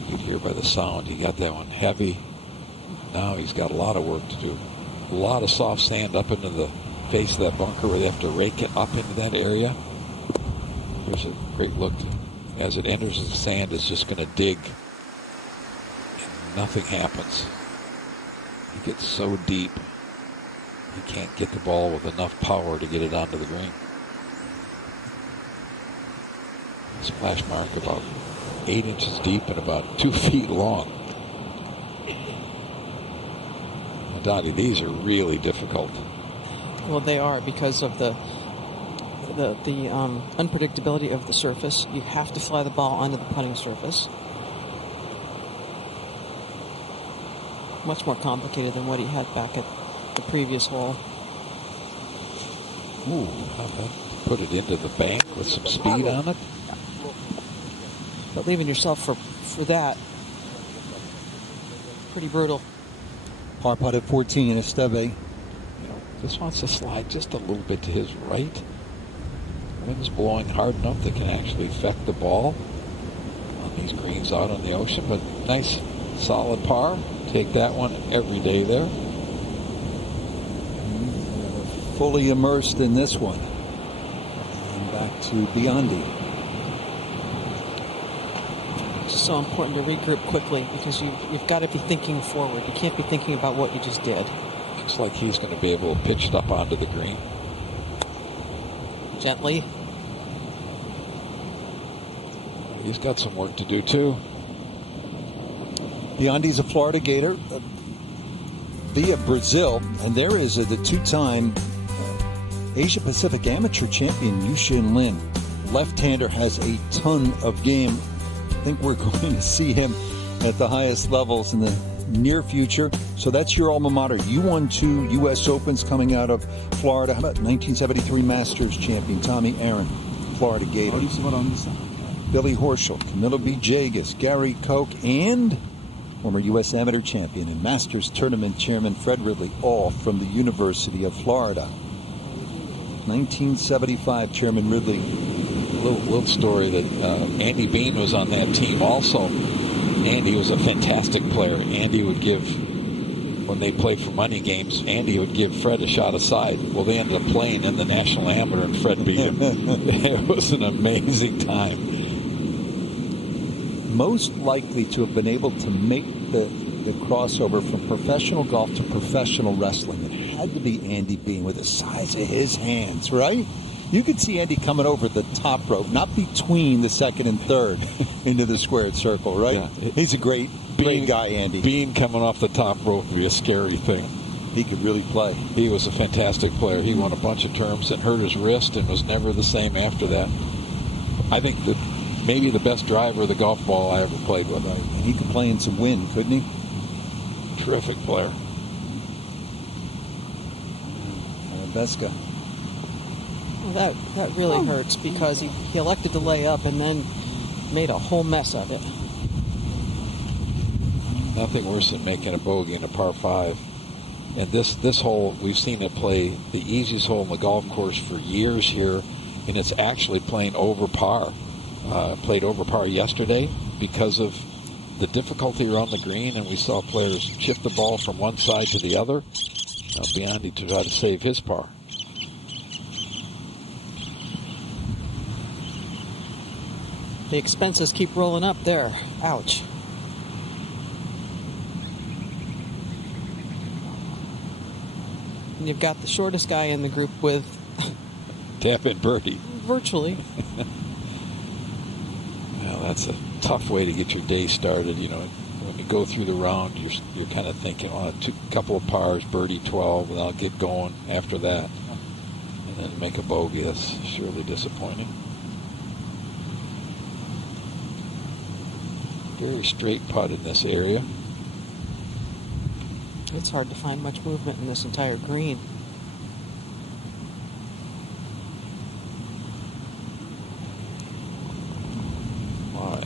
You could hear by the sound. He got that one heavy. Now he's got a lot of work to do. a lot of soft sand up into the face of that bunker where they have to rake it up into that area. There's a great look. As it enters the sand, it's just going to dig. And nothing happens. It gets so deep, you can't get the ball with enough power to get it onto the green. Splash mark about 8 inches deep and about 2 feet long. Donnie, these are really difficult. Well, they are because of the unpredictability of the surface. You have to fly the ball onto the putting surface. Much more complicated than what he had back at the previous hole. Ooh, how about put it into the bank with some speed on it? But leaving yourself for that, pretty brutal. Par putt at 14, Esteve. This wants to slide just a little bit to his right. Wind's blowing hard enough that can actually affect the ball on these greens out on the ocean. But nice, solid par. Take that one every day there. Fully immersed in this one. And back to Biondi. It's so important to regroup quickly because you've got to be thinking forward. You can't be thinking about what you just did. Looks like he's going to be able to pitch it up onto the green. Gently. He's got some work to do too. Biondi's a Florida Gator via Brazil, and there is the two-time Asia Pacific Amateur Champion Yushin Lin. Left-hander, has a ton of game. I think we're going to see him at the highest levels in the near future. So that's your alma mater. You won 2 U.S. Opens coming out of Florida. How about 1973 Masters champion Tommy Aaron, Florida Gator. Billy Horschel, Camilo B. Jagus, Gary Koch, and former U.S. Amateur champion and Masters Tournament chairman Fred Ridley, all from the University of Florida. 1975, Chairman Ridley. Little story that Andy Bean was on that team also. Andy was a fantastic player. Andy would give, when they played for money games, Andy would give Fred a shot aside. Well, they ended up playing in the National Amateur, and Fred beat him. It was an amazing time. Most likely to have been able to make the crossover from professional golf to professional wrestling, it had to be Andy Bean with the size of his hands, right? You could see Andy coming over the top rope, not between the second and third into the squared circle, right? Yeah. He's a great guy, Andy. Bean coming off the top rope would be a scary thing. He could really play. He was a fantastic player. He won a bunch of terms and hurt his wrist and was never the same after that. I think that maybe the best driver of the golf ball I ever played with. And he could play in some wind, couldn't he? Terrific player. Veska. Well, that really hurts because he elected to lay up and then made a whole mess of it. Nothing worse than making a bogey in a par 5. And this hole, we've seen it play the easiest hole in the golf course for years here, and it's actually playing over par. Played over par yesterday because of the difficulty around the green, and we saw players shift the ball from one side to the other. Biondi to try to save his par. The expenses keep rolling up there. Ouch. And you've got the shortest guy in the group with tap in birdie. Virtually. Well, that's a tough way to get your day started. You know, when you go through the round, you're kind of thinking, oh, a couple of pars, birdie 12, and I'll get going after that. And then make a bogey. That's surely disappointing. Very straight putt in this area. It's hard to find much movement in this entire green. Why?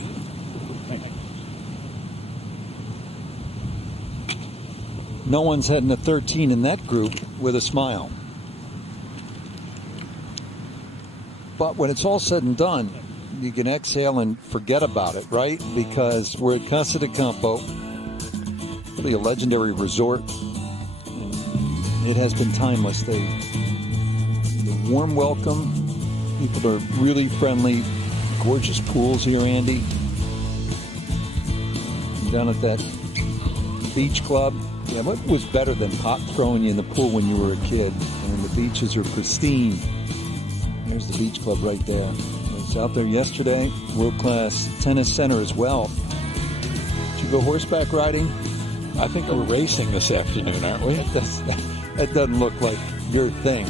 No one's heading to 13 in that group with a smile. But when it's all said and done, you can exhale and forget about it, right? Because we're at Casa de Campo, really a legendary resort It has been timeless. The warm welcome. People are really friendly. Gorgeous pools here, Andy. Down at that beach club. Yeah, what was better than throwing you in the pool when you were a kid? And the beaches are pristine. There's the beach club right there. I was out there yesterday. World-class tennis center as well. Did you go horseback riding? I think we're racing this afternoon, aren't we? That doesn't look like your thing.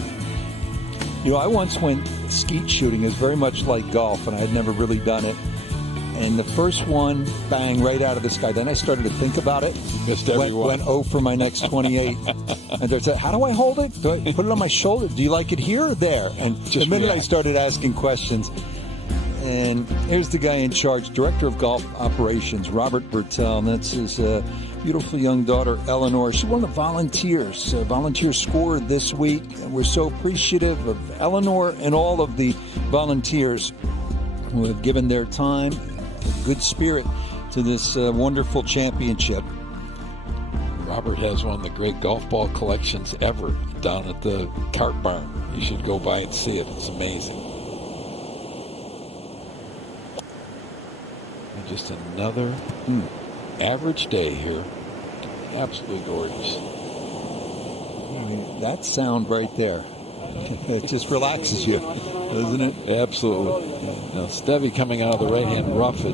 You know, I once went skeet shooting. It was very much like golf, and I had never really done it. And the first one, bang, right out of the sky. Then I started to think about it. Missed everyone. Went 0 for my next 28. And they said, how do I hold it? Do I put it on my shoulder? Do you like it here or there? And the minute I started asking questions, and here's the guy in charge, Director of Golf Operations, Robert Bertel, and that's his beautiful young daughter, Eleanor. She's one of the volunteers. Volunteer scored this week. And we're so appreciative of Eleanor and all of the volunteers who have given their time, good spirit to this wonderful championship. Robert has one of the great golf ball collections ever down at the Cart Barn. You should go by and see it. It's amazing. And just another average day here. Absolutely gorgeous. I mean, that sound right there, it just relaxes you, doesn't it? Absolutely. Now, Stevie coming out of the right-hand rough at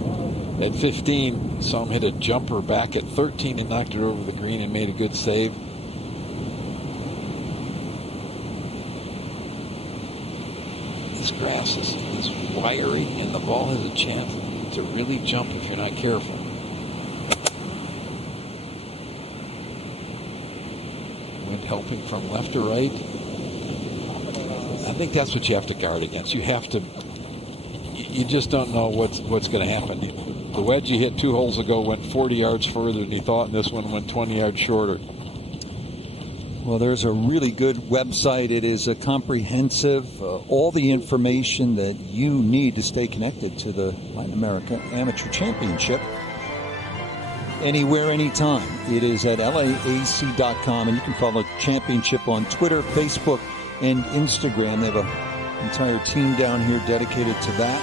15. Saw him hit a jumper back at 13 and knocked it over the green and made a good save. This grass is wiry, and the ball has a chance to really jump if you're not careful. Wind helping from left to right. I think that's what you have to guard against. You just don't know what's going to happen. The wedge you hit 2 holes ago went 40 yards further than you thought, and this one went 20 yards shorter. Well, there's a really good website. It is a comprehensive, all the information that you need to stay connected to the Latin America Amateur Championship. Anywhere, anytime. It is at LAAC.com, and you can follow the championship on Twitter, Facebook, and Instagram. They have an entire team down here dedicated to that.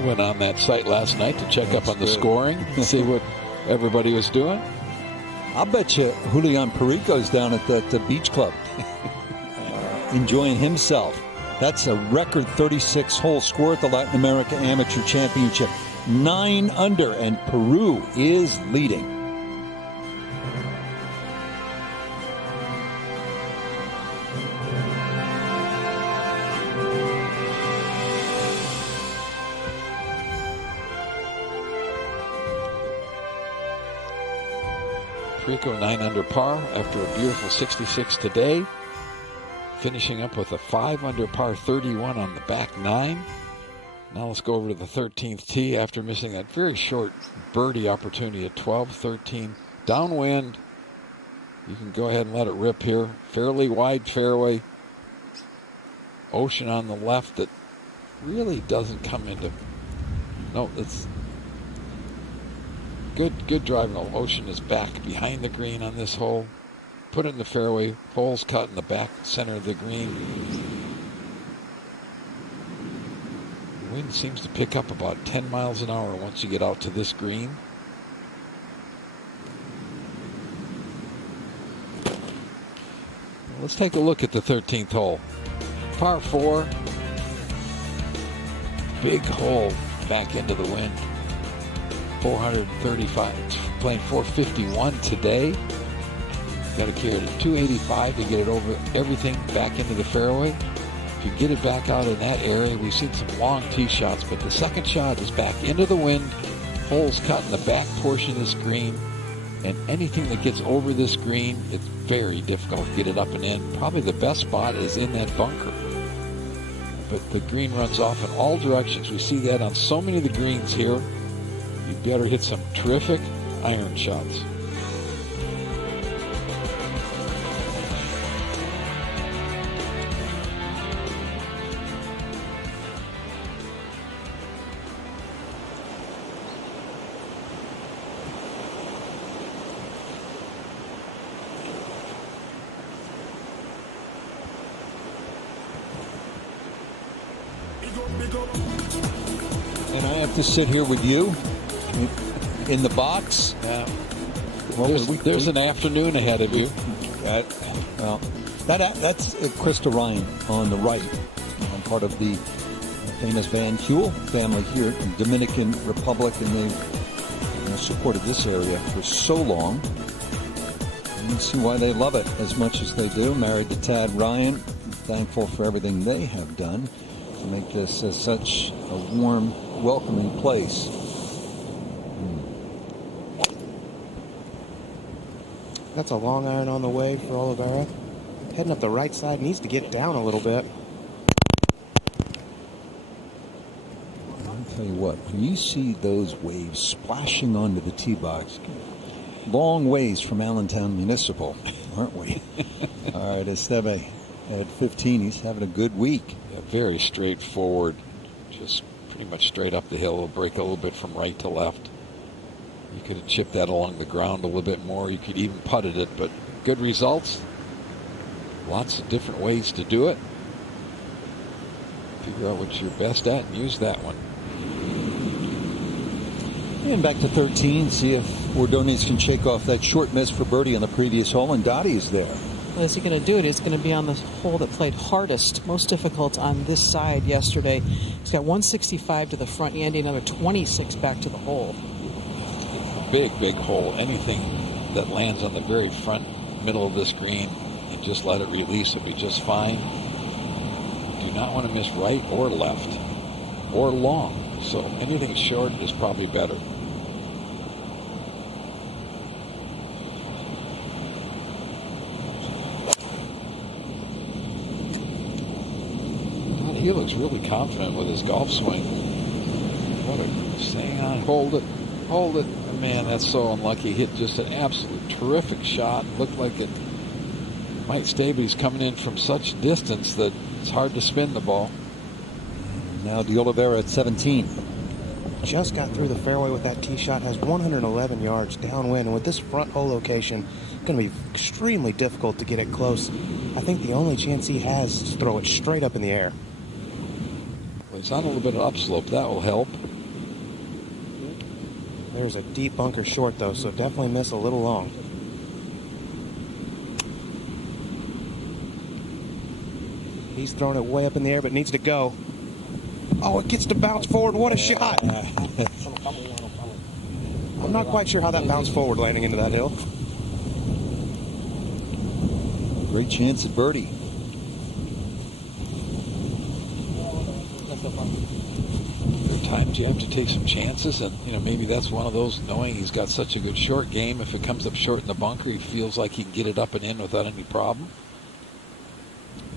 Went on that site last night to check up on the scoring, see what everybody was doing. I'll bet you Julian Perico's down at that beach club enjoying himself. That's a record 36-hole score at the Latin America Amateur Championship. 9 under, and Peru is leading. Perico 9 under par after a beautiful 66 today. Finishing up with a 5 under par 31 on the back 9. Now let's go over to the 13th tee after missing that very short birdie opportunity at 12, 13. Downwind. You can go ahead and let it rip here. Fairly wide fairway. Ocean on the left that really doesn't come into... No, it's... Good driving. Ocean is back behind the green on this hole. Put it in the fairway. Hole's cut in the back center of the green. The wind seems to pick up about 10 miles an hour once you get out to this green. Let's take a look at the 13th hole. Par 4. Big hole back into the wind. 435. It's playing 451 today. Got to carry it at 285 to get it over everything back into the fairway. If you get it back out in that area, we've seen some long tee shots, but the second shot is back into the wind. Holes cut in the back portion of this green, and anything that gets over this green, it's very difficult to get it up and in. Probably the best spot is in that bunker. But the green runs off in all directions. We see that on so many of the greens here. You better hit some terrific iron shots. to sit here with you in the box. Yeah. Well, there's an afternoon ahead of you. Well, that's Krista Ryan on the right. I'm part of the famous Van Kuel family here in Dominican Republic, and they've supported this area for so long. And you see why they love it as much as they do. Married to Tad Ryan. Thankful for everything they have done to make this such a warm, welcoming place. That's a long iron on the way for Oliveira. Heading up the right side, needs to get down a little bit. I'll tell you what, when you see those waves splashing onto the tee box, long ways from Allentown Municipal, aren't we? All right, Esteve at 15, he's having a good week. Yeah, very straightforward, just pretty much straight up the hill. He'll break a little bit from right to left. You could have chipped that along the ground a little bit more. You could even putted it, but good results. Lots of different ways to do it. Figure out what you're best at and use that one. And back to 13, see if Ordonez can shake off that short miss for birdie on the previous hole, and Dottie is there. Well, is he going to do it? It's going to be on the hole that played hardest, most difficult on this side yesterday. He's got 165 to the front, Andy, another 26 back to the hole. Big hole. Anything that lands on the very front middle of this green and just let it release will be just fine. Do not want to miss right or left or long. So anything short is probably better. He looks really confident with his golf swing. Hang on, hold it. Man, that's so unlucky. Hit just an absolute terrific shot. Looked like it might stay, but he's coming in from such distance that it's hard to spin the ball. Now De Oliveira at 17. Just got through the fairway with that tee shot, has 111 yards downwind, and with this front hole location, it's going to be extremely difficult to get it close. I think the only chance he has is to throw it straight up in the air. Well, it's on a little bit of upslope. That will help. There's a deep bunker short, though, so definitely miss a little long. He's throwing it way up in the air, but needs to go. Oh, it gets to bounce forward. What a shot. I'm not quite sure how that bounced forward landing into that hill. Great chance at birdie. Times you have to take some chances, and maybe that's one of those, knowing he's got such a good short game. If it comes up short in the bunker, he feels like he can get it up and in without any problem.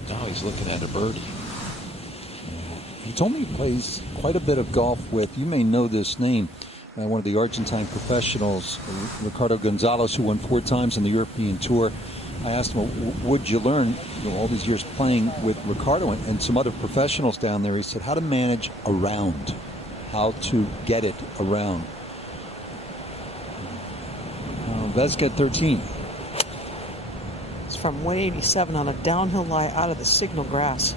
Now he's looking at a birdie. He told me he plays quite a bit of golf with, you may know this name, one of the Argentine professionals, Ricardo Gonzalez, who won 4 times on the European Tour. I asked him, would you learn all these years playing with Ricardo and some other professionals down there? He said, how to manage around. How to get it around. Vesca 13. It's from 187 on a downhill lie out of the signal grass.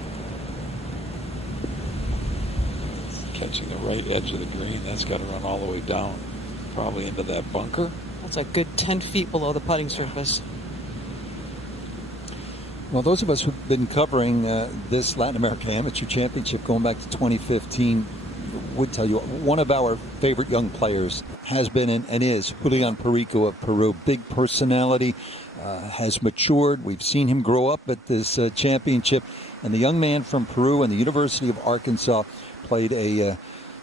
Catching the right edge of the green. That's got to run all the way down, probably into that bunker. That's a good 10 feet below the putting surface. Well, those of us who've been covering this Latin American Amateur Championship going back to 2015 would tell you one of our favorite young players has been and is Julian Perico of Peru. Big personality, has matured. We've seen him grow up at this championship. And the young man from Peru and the University of Arkansas played a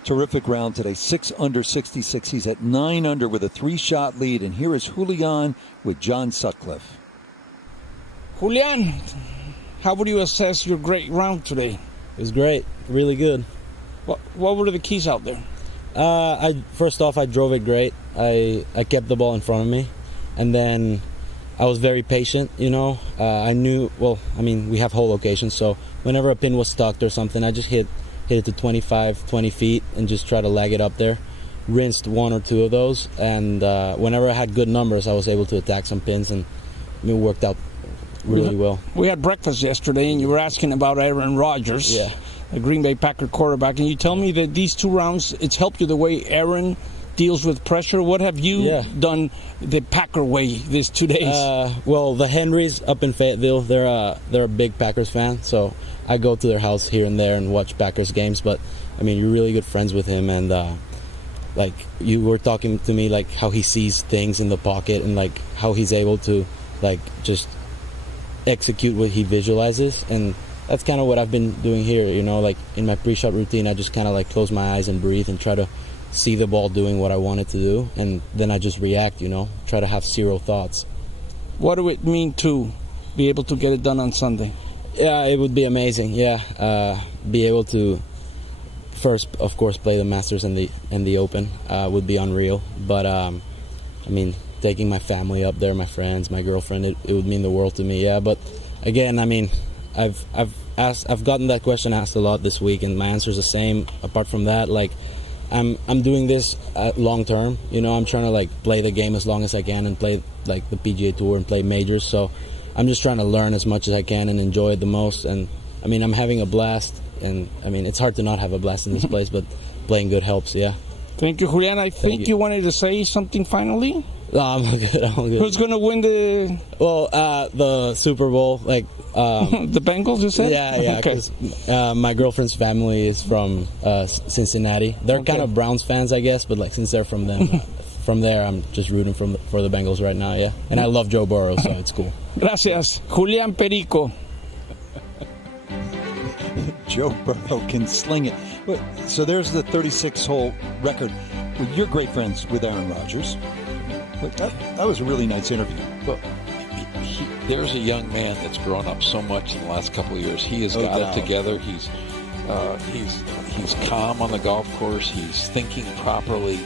terrific round today. 6 under 66. He's at 9 under with a 3-shot lead. And here is Julian with John Sutcliffe. Julian, how would you assess your great round today? It was great, really good. What were the keys out there? First off, I drove it great. I kept the ball in front of me, and then I was very patient. I knew. We have hole locations, so whenever a pin was stuck or something, I just hit it to 20 feet, and just try to lag it up there. Rinsed 1 or 2 of those, and whenever I had good numbers, I was able to attack some pins, and it worked out really well. We had breakfast yesterday, and you were asking about Aaron Rodgers. Yeah. a Green Bay Packer quarterback, and you tell me that these 2 rounds, it's helped you the way Aaron deals with pressure. What have you done the Packer way these 2 days? Well, the Henrys up in Fayetteville, they're a big Packers fan, so I go to their house here and there and watch Packers games. But I mean, you're really good friends with him, and like you were talking to me, like how he sees things in the pocket and like how he's able to like just execute what he visualizes, and that's kind of what I've been doing here. You know, like in my pre-shot routine, I just kind of like close my eyes and breathe and try to see the ball doing what I want it to do, and then I just react, you know, try to have zero thoughts. What do it mean to be able to get it done on Sunday? Yeah, it would be amazing. Yeah, be able to first, of course, play the Masters and the Open would be unreal. But I mean, taking my family up there, my friends, my girlfriend, it would mean the world to me. Yeah, but again, I mean, I've gotten that question asked a lot this week, and my answer is the same. Apart from that, like I'm doing this long term. You know, I'm trying to like play the game as long as I can and play like the PGA Tour and play majors. So I'm just trying to learn as much as I can and enjoy it the most. And I mean, I'm having a blast, and I mean, it's hard to not have a blast in this place, but playing good helps. Yeah. Thank you, Julian. I think you wanted to say something finally. No, I'm good. Who's going to win the? Well, the Super Bowl, like the Bengals, you said? Yeah. Because my girlfriend's family is from Cincinnati. They're kind of Browns fans, I guess, but like since they're from them, from there, I'm just rooting for the Bengals right now. Yeah, and I love Joe Burrow, so it's cool. Gracias, Julian Perico. Joe Burrow can sling it. So there's the 36-hole record. Well, you're great friends with Aaron Rodgers. But that was a really nice interview. Well, there's a young man that's grown up so much in the last couple of years. He has got it together. He's calm on the golf course. He's thinking properly.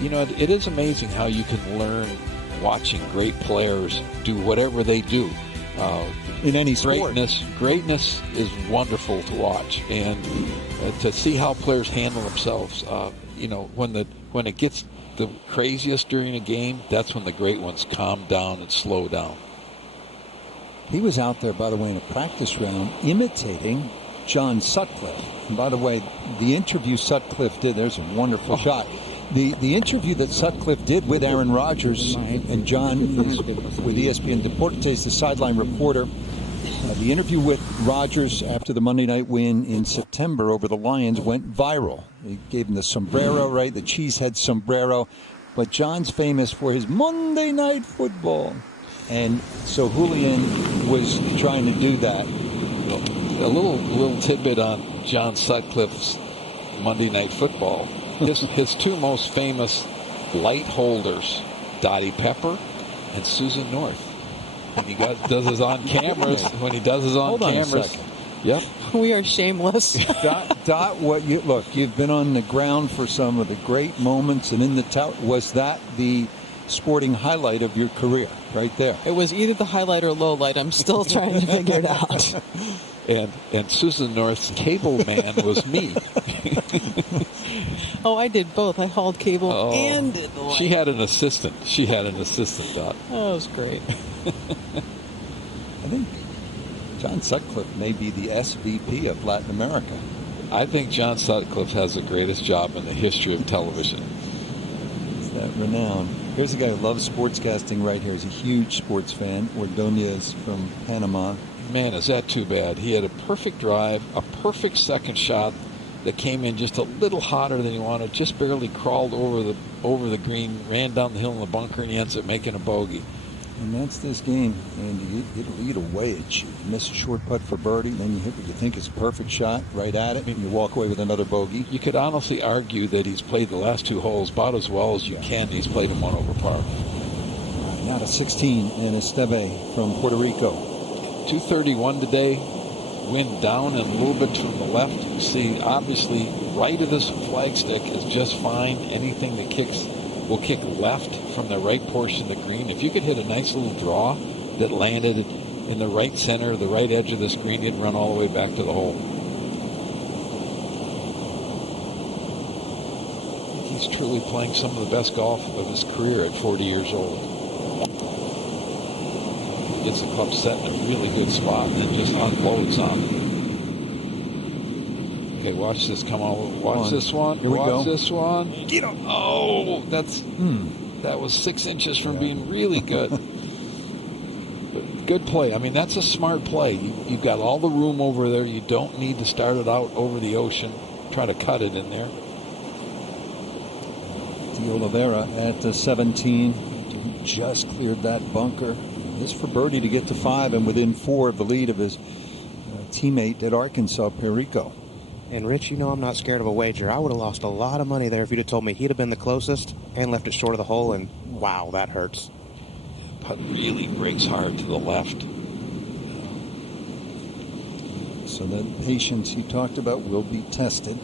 You know, it is amazing how you can learn watching great players do whatever they do. In any sport. Greatness is wonderful to watch, and to see how players handle themselves. You know, when it gets the craziest during a game, that's when the great ones calm down and slow down. He was out there, by the way, in a practice round imitating John Sutcliffe. And by the way, the interview Sutcliffe did, there's a wonderful shot. The interview that Sutcliffe did with Aaron Rodgers, and John is with ESPN Deportes, the sideline reporter. The interview with Rodgers after the Monday night win in September over the Lions went viral. He gave him the sombrero, right? The cheesehead sombrero. But John's famous for his Monday Night Football. And so Julian was trying to do that. A little tidbit on John Sutcliffe's Monday Night Football. His 2 most famous light holders, Dottie Pepper and Susan North. When he does his on cameras, Hold on a second. Yep. We are shameless. Dot, you've been on the ground for some of the great moments, and in the tower, was that the sporting highlight of your career right there? It was either the highlight or low light. I'm still trying to figure it out. And Susan North's cable man was me. Oh, I did both. I hauled cable and did the light. She had an assistant, Dot. Oh, it was great. I think John Sutcliffe may be the SVP of Latin America. I think John Sutcliffe has the greatest job in the history of television. It's that renown. Here's a guy who loves sportscasting right here. He's a huge sports fan. Ordonez from Panama. Man, is that too bad. He had a perfect drive, a perfect second shot that came in just a little hotter than he wanted, just barely crawled over the green, ran down the hill in the bunker, and he ends up making a bogey. And that's this game, and it'll eat away at you. You miss a short putt for birdie, then you hit what you think is a perfect shot right at it, and you walk away with another bogey. You could honestly argue that he's played the last 2 holes about as well as you can. He's played them 1 over par. Right, now to 16, and Esteve from Puerto Rico. 231 today, wind down and a little bit from the left. You see, obviously, right of this flagstick is just fine. Anything that will kick left from the right portion of the green. If you could hit a nice little draw that landed in the right center, the right edge of this green, it'd run all the way back to the hole. I think he's truly playing some of the best golf of his career at 40 years old. Gets the club set in a really good spot and then just unloads on it. Okay, watch this. Come on. Watch this one. Here we go. Watch this one. Get him. Oh, that was 6 inches from being really good. But good play. I mean, that's a smart play. You've got all the room over there. You don't need to start it out over the ocean. Try to cut it in there. De Oliveira at 17. He just cleared that bunker. This for birdie to get to 5 and within 4 of the lead of his teammate at Arkansas, Perico. And Rich, you know I'm not scared of a wager. I would have lost a lot of money there if you'd have told me he'd have been the closest and left it short of the hole, and wow, that hurts. Putt really breaks hard to the left. So that patience you talked about will be tested.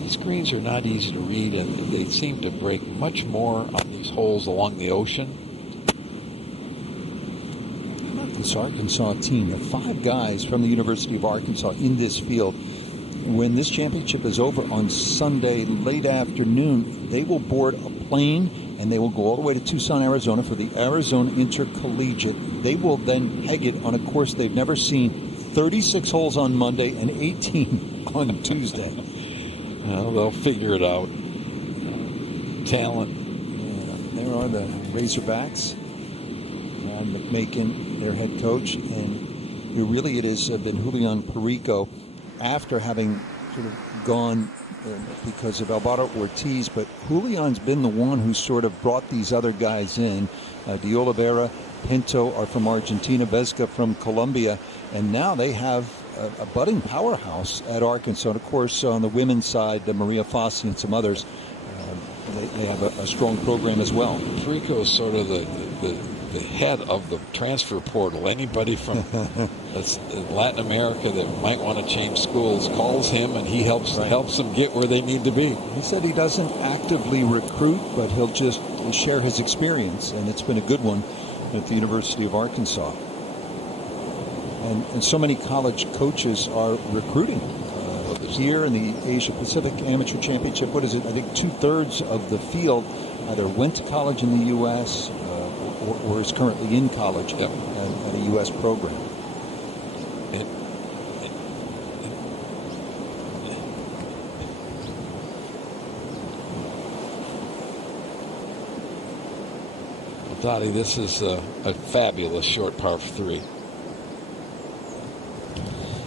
These greens are not easy to read, and they seem to break much more on these holes along the ocean. This Arkansas team, the 5 guys from the University of Arkansas in this field. When this championship is over on Sunday late afternoon, they will board a plane and they will go all the way to Tucson, Arizona for the Arizona Intercollegiate. They will then peg it on a course they've never seen, 36 holes on Monday and 18 on Tuesday. Well, they'll figure it out. Talent. Yeah, there are the Razorbacks. McMakin, their head coach, and really it has been Julian Perico after having sort of gone because of Alvaro Ortiz, but Julian's been the one who sort of brought these other guys in. De Oliveira, Pinto are from Argentina, Vesca from Colombia, and now they have a budding powerhouse at Arkansas. And of course, on the women's side, Maria Fassi and some others, they have a strong program as well. Perico is sort of the head of the transfer portal. Anybody from Latin America that might want to change schools calls him, and he helps them get where they need to be. He said he doesn't actively recruit, but he'll just share his experience, and it's been a good one at the University of Arkansas. And so many college coaches are recruiting. Here in the Asia Pacific Amateur Championship, what is it? I think 2/3 of the field either went to college in the U.S. Or is currently in college at a U.S. program. Well, Dottie, this is a fabulous short par 3.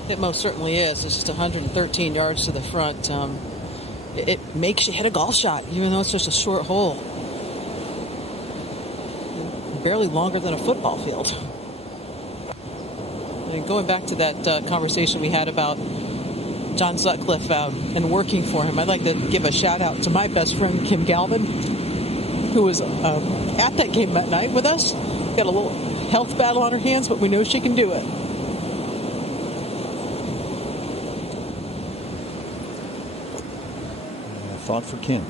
It most certainly is. It's just 113 yards to the front. It makes you hit a golf shot, even though it's just a short hole. Barely longer than a football field. And going back to that conversation we had about John Sutcliffe and working for him, I'd like to give a shout out to my best friend Kim Galvin, who was at that game that night with us. Got a little health battle on her hands, but we know she can do it. Thought for Kim.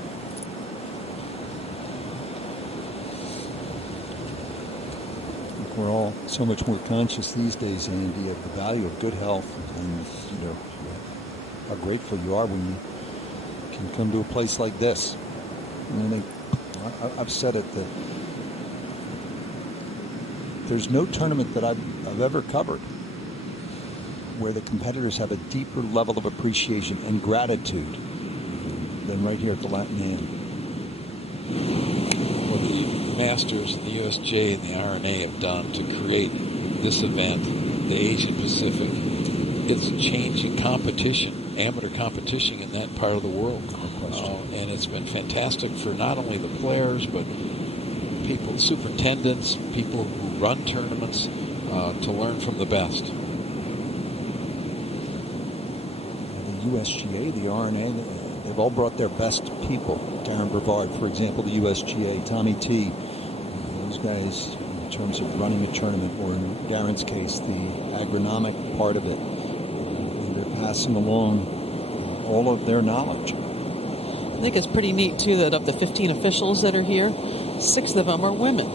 We're all so much more conscious these days, Andy, of the value of good health, and how grateful you are when you can come to a place like this. And I've said it that there's no tournament that I've ever covered where the competitors have a deeper level of appreciation and gratitude than right here at the Latin Inn. What the Masters, the USGA, and the RNA have done to create this event, the Asian Pacific, it's changing competition, amateur competition in that part of the world. And it's been fantastic for not only the players, but people, superintendents, people who run tournaments, to learn from the best. The USGA, the RNA, they've all brought their best people. Darren Brevard, for example, the USGA, Tommy T. Those guys, in terms of running a tournament, or in Darren's case, the agronomic part of it, they're passing along all of their knowledge. I think it's pretty neat, too, that of the 15 officials that are here, 6 of them are women.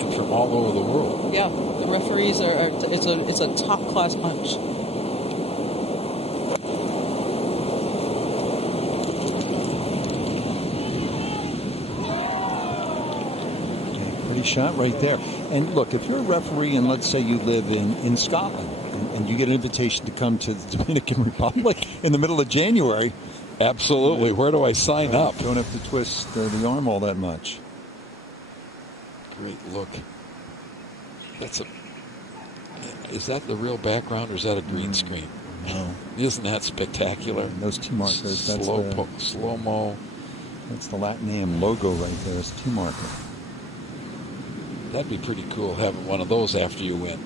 And from all over the world. Yeah, the referees it's a top-class bunch. Shot right there. And look, if you're a referee and let's say you live in Scotland and you get an invitation to come to the Dominican Republic in the middle of January. Absolutely. Where do I sign up? Don't have to twist the arm all that much. Great look. Is that the real background or is that a green screen? No. Isn't that spectacular? And those T markers. Slow-mo. That's the Latin Am logo right there. It's T marker. That'd be pretty cool having one of those after you win.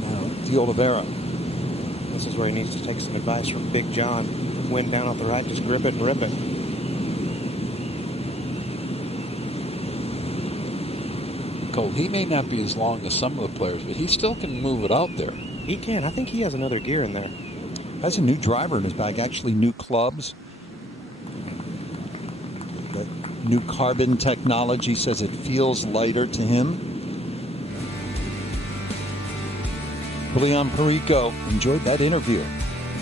Now, De Oliveira. This is where he needs to take some advice from Big John. Wind down off the right, just grip it and rip it. Cole, he may not be as long as some of the players, but he still can move it out there. He can. I think he has another gear in there. Has a new driver in his bag, actually new clubs. The new carbon technology says it feels lighter to him. Julian Perico enjoyed that interview.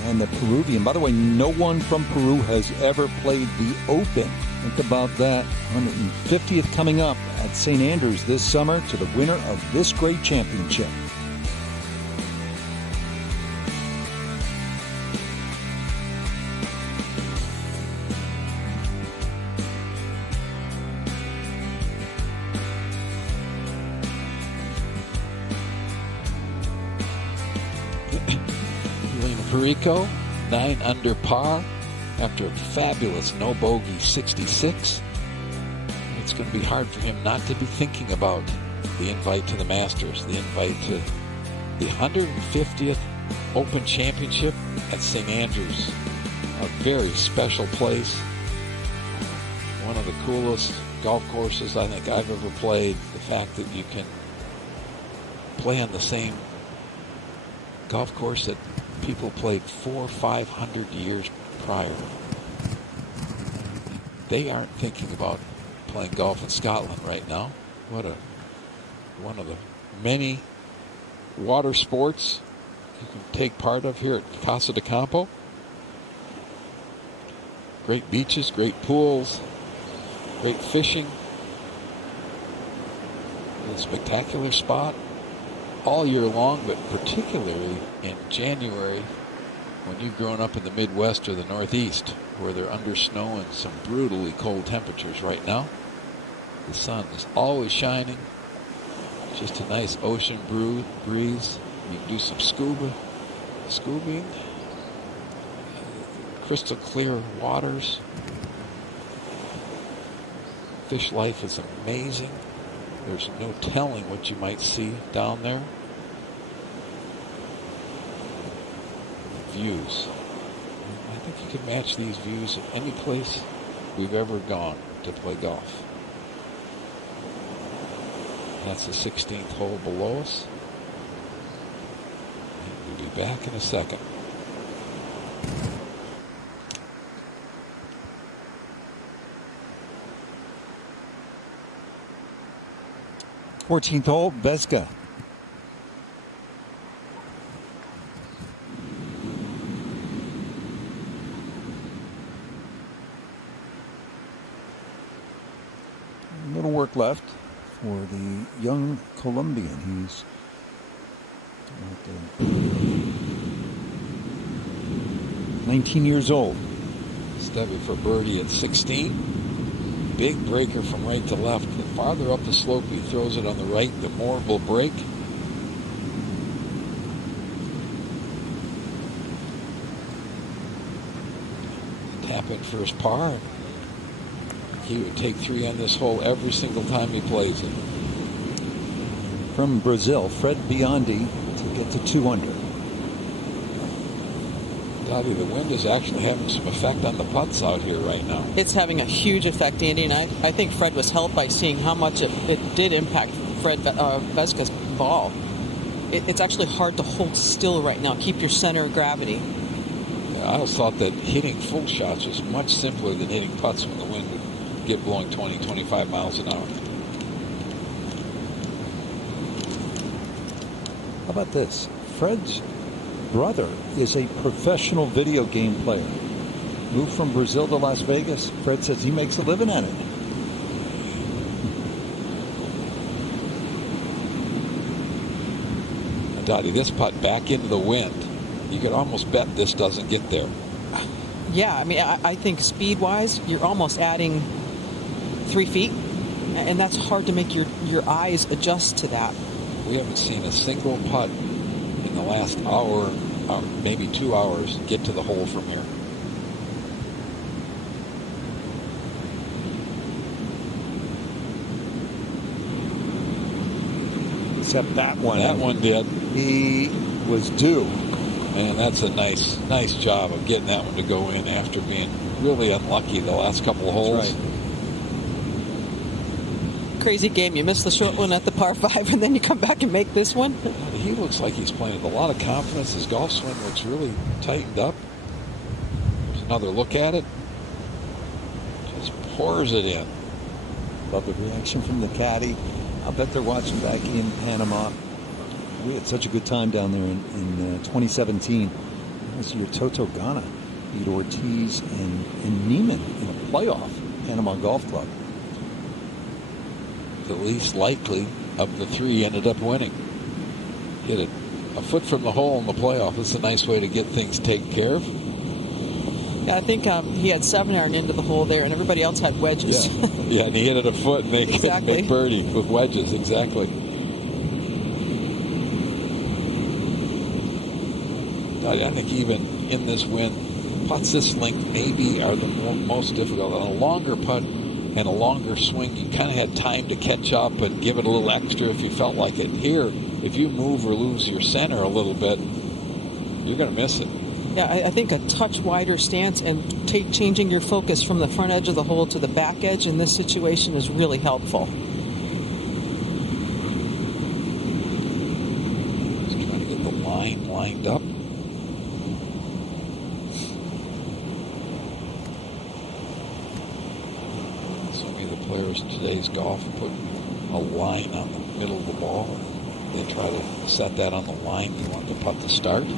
And the Peruvian, by the way, no one from Peru has ever played the Open. Think about that. 150th coming up at St. Andrews this summer to the winner of this great championship. Perico, 9 under par after a fabulous no bogey 66. It's going to be hard for him not to be thinking about the invite to the Masters, the invite to the 150th Open Championship at St. Andrews. A very special place. One of the coolest golf courses I think I've ever played. The fact that you can play on the same golf course that people played 400 or 500 years prior. They aren't thinking about playing golf in Scotland right now. One of the many water sports you can take part of here at Casa de Campo. Great beaches, great pools, great fishing. A spectacular spot all year long, but particularly in January when you've grown up in the Midwest or the Northeast where they're under snow and some brutally cold temperatures right now. The sun is always shining. Just a nice ocean breeze. You can do some scubaing. Crystal clear waters. Fish life is amazing. There's no telling what you might see down there. Views. I think you can match these views at any place we've ever gone to play golf. That's the 16th hole below us. And we'll be back in a second. Fourteenth hole, Vesca. A little work left for the young Colombian. He's 19 years old. Stevie for birdie at 16. Big breaker from right to left. The farther up the slope he throws it on the right, the more will break. Tap in for his par. He would take 3 on this hole every single time he plays it. From Brazil, Fred Biondi to get to 2 under. Dottie, the wind is actually having some effect on the putts out here right now. It's having a huge effect, Andy, and I think Fred was helped by seeing how much it did impact Fred Vesca's ball. It's actually hard to hold still right now. Keep your center of gravity. Yeah, I always thought that hitting full shots was much simpler than hitting putts when the wind would get blowing 20, 25 miles an hour. How about this? Fred's brother is a professional video game player. Moved from Brazil to Las Vegas. Fred says he makes a living at it. Dottie, this putt back into the wind. You could almost bet this doesn't get there. Yeah, I mean, I think speed-wise, you're almost adding 3 feet, and that's hard to make your eyes adjust to that. We haven't seen a single putt in the last hour, maybe 2 hours, get to the hole from here. Except that one. That one did. He was due. And that's a nice job of getting that one to go in after being really unlucky the last couple of holes. Right. Crazy game. You miss the short one at the par 5, and then you come back and make this one. He looks like he's playing with a lot of confidence. His golf swing looks really tightened up. There's another look at it. Just pours it in. Love the reaction from the caddy. I'll bet they're watching back in Panama. We had such a good time down there in 2017. This year, Toto Gana beat Ortiz and Niemann in a playoff, Panama Golf Club. The least likely of the three ended up winning. Hit it a foot from the hole in the playoff. It's a nice way to get things taken care of. Yeah, I think he had 7-iron into the hole there, and everybody else had wedges. Yeah, and he hit it a foot, and they couldn't make birdie with wedges. Exactly. I think even in this wind, putts this length maybe are the most difficult. On a longer putt and a longer swing, you kind of had time to catch up and give it a little extra if you felt like it. Here, if you move or lose your center a little bit, you're going to miss it. Yeah, I think a touch wider stance and changing your focus from the front edge of the hole to the back edge in this situation is really helpful. Just trying to get the line lined up. Players in today's golf put a line on the middle of the ball. They try to set that on the line you want the putt to start. I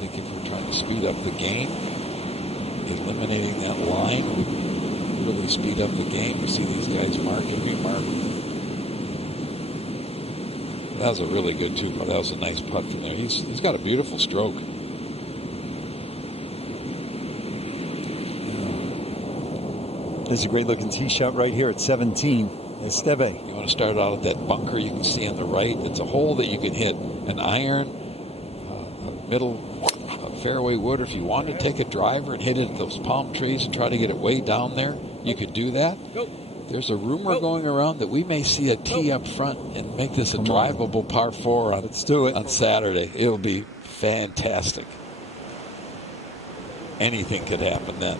think if we're trying to speed up the game, eliminating that line would really speed up the game. You see these guys mark and remark. That was a really good two-putt. That was a nice putt from there. He's got a beautiful stroke. There's a great looking tee shot right here at 17. Esteve. You want to start out at that bunker you can see on the right. It's a hole that you can hit an iron, a middle fairway wood. Or if you wanted to take a driver and hit it at those palm trees and try to get it way down there, you could do that. There's a rumor going around that we may see a tee up front and make this a drivable par 4 on, let's do it. On Saturday. It'll be fantastic. Anything could happen then.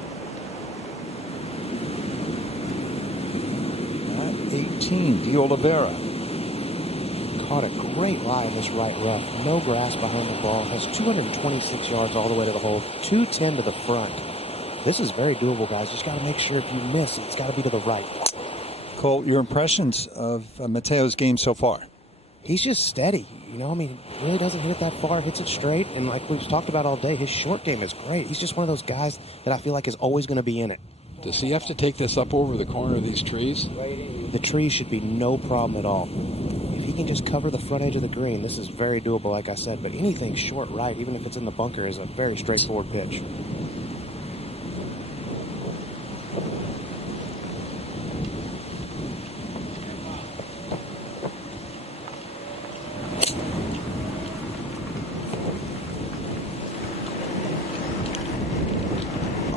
18, De Oliveira. Caught a great lie in this right rough. No grass behind the ball. Has 226 yards all the way to the hole. 210 to the front. This is very doable, guys. Just got to make sure if you miss, it's got to be to the right. Cole, your impressions of Mateo's game so far? He's just steady. You know, I mean, really doesn't hit it that far. Hits it straight. And like we've talked about all day, his short game is great. He's just one of those guys that I feel like is always going to be in it. Does he have to take this up over the corner of these trees? The trees should be no problem at all. If he can just cover the front edge of the green, this is very doable, like I said. But anything short right, even if it's in the bunker, is a very straightforward pitch.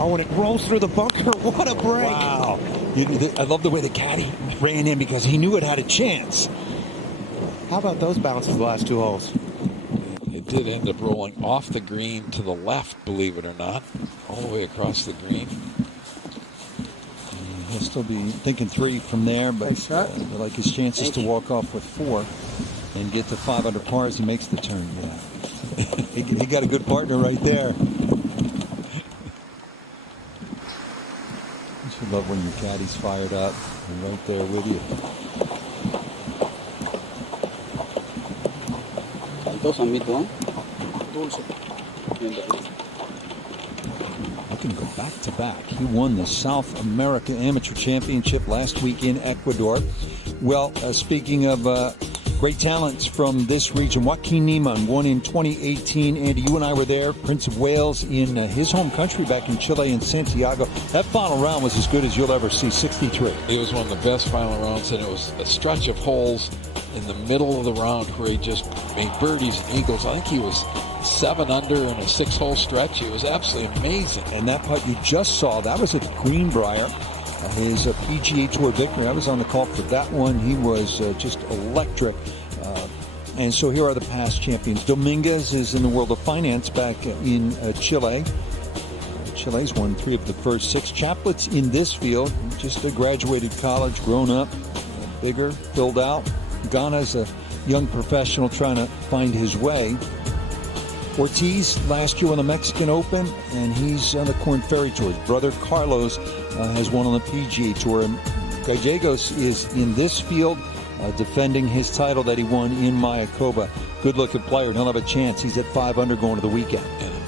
Oh, and it rolls through the bunker. What a break. Wow. I love the way the caddy ran in because he knew it had a chance. How about those bounces the last 2 holes? It did end up rolling off the green to the left, believe it or not, all the way across the green. He'll still be thinking 3 from there, but like his chances to walk off with 4 and get to 5 under par as he makes the turn. Yeah. he got a good partner right there. You love when your caddy's fired up and right there with you. I can go back to back. He won the South America Amateur Championship last week in Ecuador. Well, speaking of great talents from this region, Joaquin Niemann won in 2018. Andy, you and I were there. Prince of Wales in his home country back in Chile in Santiago. That final round was as good as you'll ever see, 63. It was one of the best final rounds, and it was a stretch of holes in the middle of the round where he just made birdies and eagles. I think he was 7 under in a 6-hole stretch. It was absolutely amazing. And that putt you just saw, that was at Greenbrier. His PGA Tour victory. I was on the call for that one. He was just electric. And so here are the past champions. Dominguez is in the world of finance back in Chile. Chile's won 3 of the first 6. Chaplet's in this field. Just graduated college, grown up, bigger, filled out. Ghana's a young professional trying to find his way. Ortiz last year won the Mexican Open, and he's on the Corn Ferry Tour. His brother Carlos has won on the PGA Tour. And Gallegos is in this field defending his title that he won in Mayakoba. Good-looking player, and he'll have a chance. He's at 5 under going to the weekend.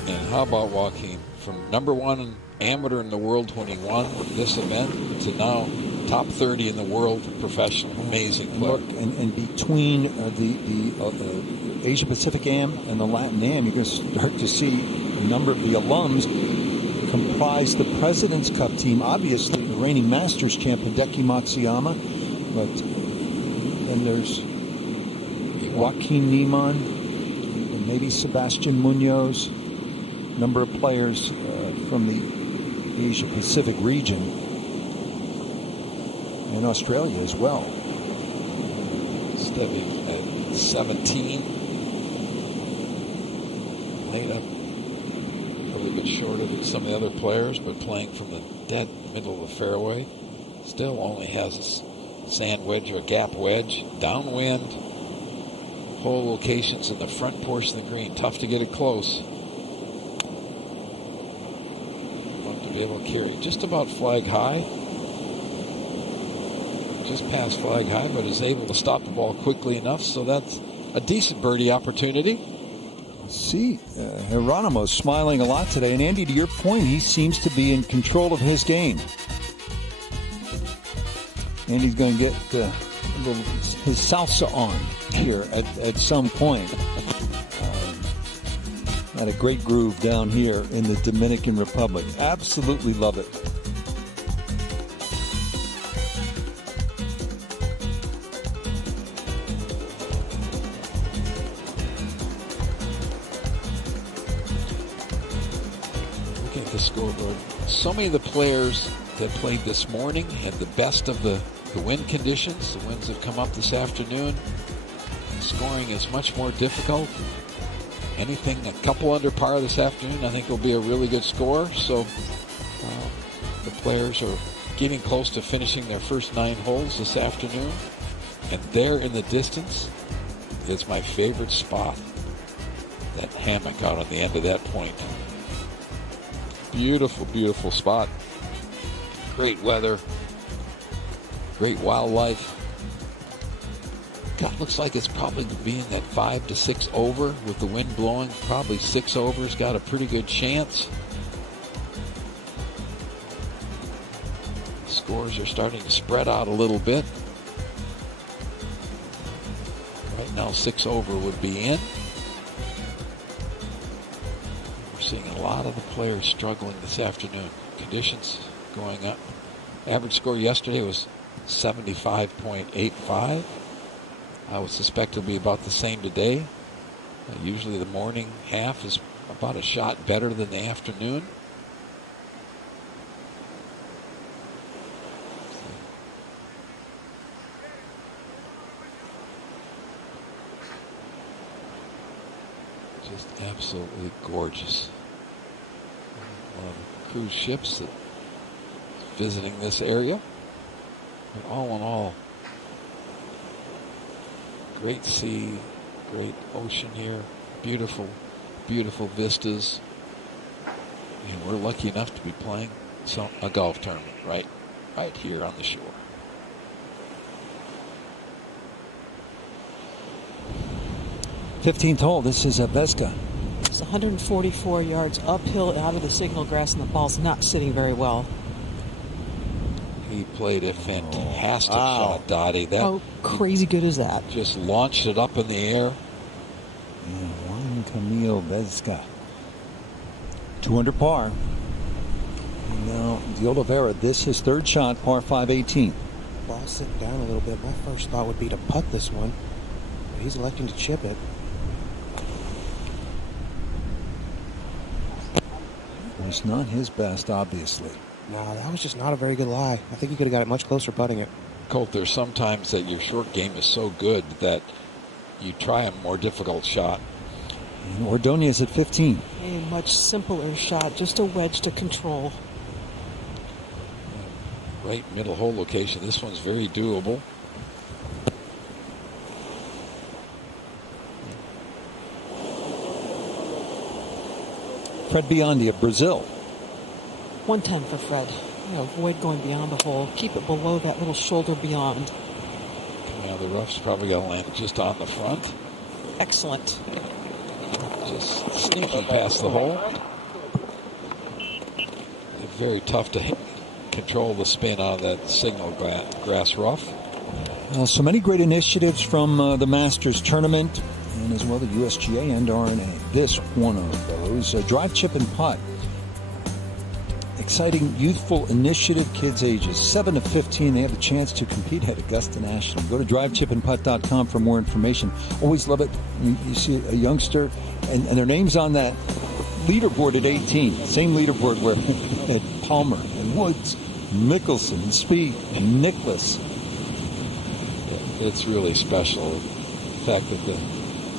And how about Joaquin? From number 1 amateur in the world when he won this event to now top 30 in the world professional. Amazing player. Look, and between the Asia-Pacific Am and the Latin Am, you're going to start to see a number of the alums comprise the President's Cup team. Obviously, the reigning Masters champ, Hideki Matsuyama. But then there's Joaquin Niemann, and maybe Sebastián Muñoz. Number of players from the Asia-Pacific region. And Australia as well. Stevie at 17. Laid up a little bit shorter than some of the other players, but playing from the dead middle of the fairway. Still only has a sand wedge or a gap wedge. Downwind. Hole locations in the front portion of the green. Tough to get it close. Want to be able to carry just about flag high. Just past flag high, but is able to stop the ball quickly enough, so that's a decent birdie opportunity. See, Geronimo's smiling a lot today, and Andy, to your point, he seems to be in control of his game. Andy's going to get his salsa on here at some point. Had a great groove down here in the Dominican Republic. Absolutely love it. The scoreboard. So many of the players that played this morning had the best of the wind conditions. The winds have come up this afternoon. Scoring is much more difficult. Anything a couple under par this afternoon, I think will be a really good score. So the players are getting close to finishing their first 9 holes this afternoon. And there in the distance is my favorite spot. That hammock out on the end of that point. Beautiful, beautiful spot. Great weather. Great wildlife. God, looks like it's probably being that 5 to 6 over with the wind blowing. Probably 6 over's got a pretty good chance. Scores are starting to spread out a little bit. Right now, 6 over would be in. Seeing a lot of the players struggling this afternoon. Conditions going up. Average score yesterday was 75.85. I would suspect it'll be about the same today. Usually the morning half is about a shot better than the afternoon. Just absolutely gorgeous. One of the cruise ships that is visiting this area. But all in all, great sea, great ocean here, beautiful, beautiful vistas. And we're lucky enough to be playing a golf tournament right here on the shore. '15th hole. This is Vesca. It's 144 yards uphill out of the signal grass, and the ball's not sitting very well. He played a fantastic shot, Dottie. That, how crazy good is that? just launched it up in the air. And Juan Camilo Vesca. 2 under par. And now De Oliveira, this his third shot, par 5, 18. Ball sitting down a little bit. My first thought would be to putt this one. But he's electing to chip it. Was not his best, obviously. No, that was just not a very good lie. I think he could have got it much closer putting it. Colt, there's sometimes that your short game is so good that you try a more difficult shot. And Ordonez at 15. A much simpler shot, just a wedge to control. Right middle hole location. This one's very doable. Fred Biondi of Brazil. 110 for Fred. Avoid going beyond the hole. Keep it below that little shoulder beyond. Coming out of the rough's probably going to land just on the front. Excellent. Just sneaking past the hole. Very tough to control the spin out of that signal grass rough. Well, so many great initiatives from the Masters tournament, and as well the USGA and R&A. This one of those. Drive, chip, and putt. Exciting youthful initiative, kids ages 7 to 15. They have the chance to compete at Augusta National. Go to drivechipandputt.com for more information. Always love it. You see a youngster, and their name's on that leaderboard at 18. Same leaderboard where at Palmer and Woods, Mickelson, and Speed, and Nicklaus. It's really special. The fact that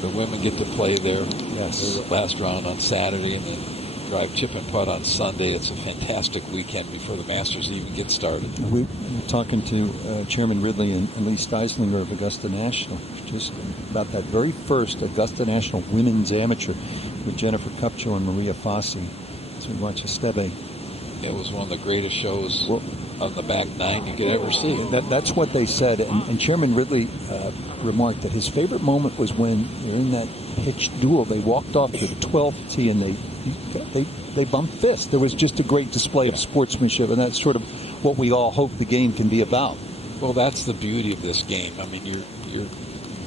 the women get to play their last round on Saturday and then drive, chip, and putt on Sunday. It's a fantastic weekend before the Masters even get started. We're talking to Chairman Ridley and Lee Steislinger of Augusta National just about that very first Augusta National Women's Amateur with Jennifer Cupcho and Maria Fassi as we watch Esteve. It was one of the greatest shows on the back nine you could ever see. That's what they said. And Chairman Ridley remarked that his favorite moment was when they're in that pitched duel. They walked off the 12th tee and they bumped fists. There was just a great display of sportsmanship, and that's sort of what we all hope the game can be about. Well, that's the beauty of this game. I mean, you're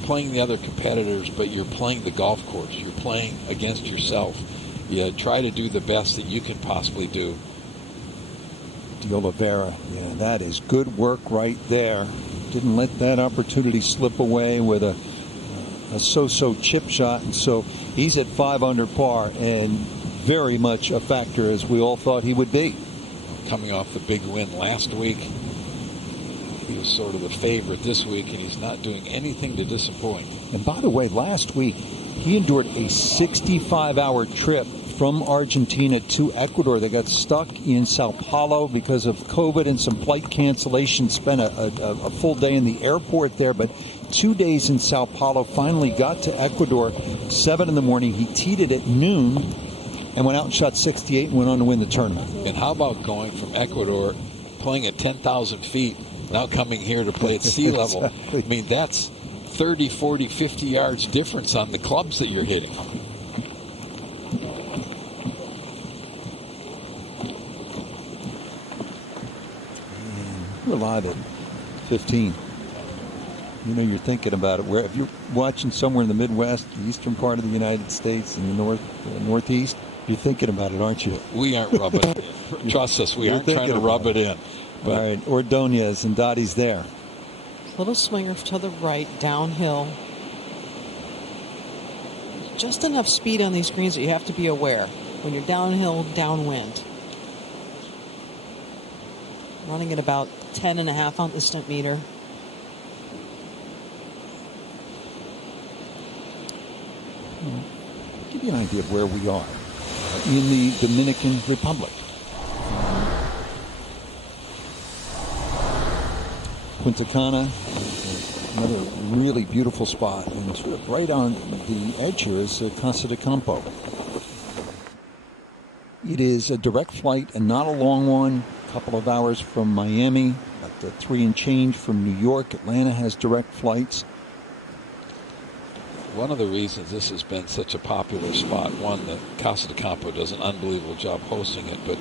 playing the other competitors, but you're playing the golf course. You're playing against yourself. You try to do the best that you can possibly do. De Oliveira, yeah, that is good work right there. Didn't let that opportunity slip away with a so-so chip shot, and so he's at 5 under par and very much a factor as we all thought he would be. Coming off the big win last week, he was sort of the favorite this week, and he's not doing anything to disappoint. And by the way, last week he endured a 65-hour trip from Argentina to Ecuador. They got stuck in Sao Paulo because of COVID and some flight cancellations. Spent a full day in the airport there, but 2 days in Sao Paulo. Finally got to Ecuador 7 in the morning. He teed it at noon and went out and shot 68 and went on to win the tournament. And how about going from Ecuador, playing at 10,000 feet, now coming here to play at sea level? Exactly. I mean, that's 30, 40, 50 yards difference on the clubs that you're hitting. We're live at 15. You know, you're thinking about it. Where if you're watching somewhere in the Midwest, the eastern part of the United States, in the northeast, you're thinking about it, aren't you? We aren't rubbing it in. Trust us, we aren't trying to rub it in. But, all right, Ordonez and Dottie's there. Little swinger to the right, downhill. Just enough speed on these greens that you have to be aware when you're downhill, downwind. Running at about 10.5 on the instant meter. Give you an idea of where we are in the Dominican Republic. Punta Cana, another really beautiful spot, and sort of right on the edge here is Casa de Campo. It is a direct flight and not a long one. A couple of hours from Miami, about 3 and change from New York. Atlanta has direct flights. One of the reasons this has been such a popular spot, one, that Casa de Campo does an unbelievable job hosting it, but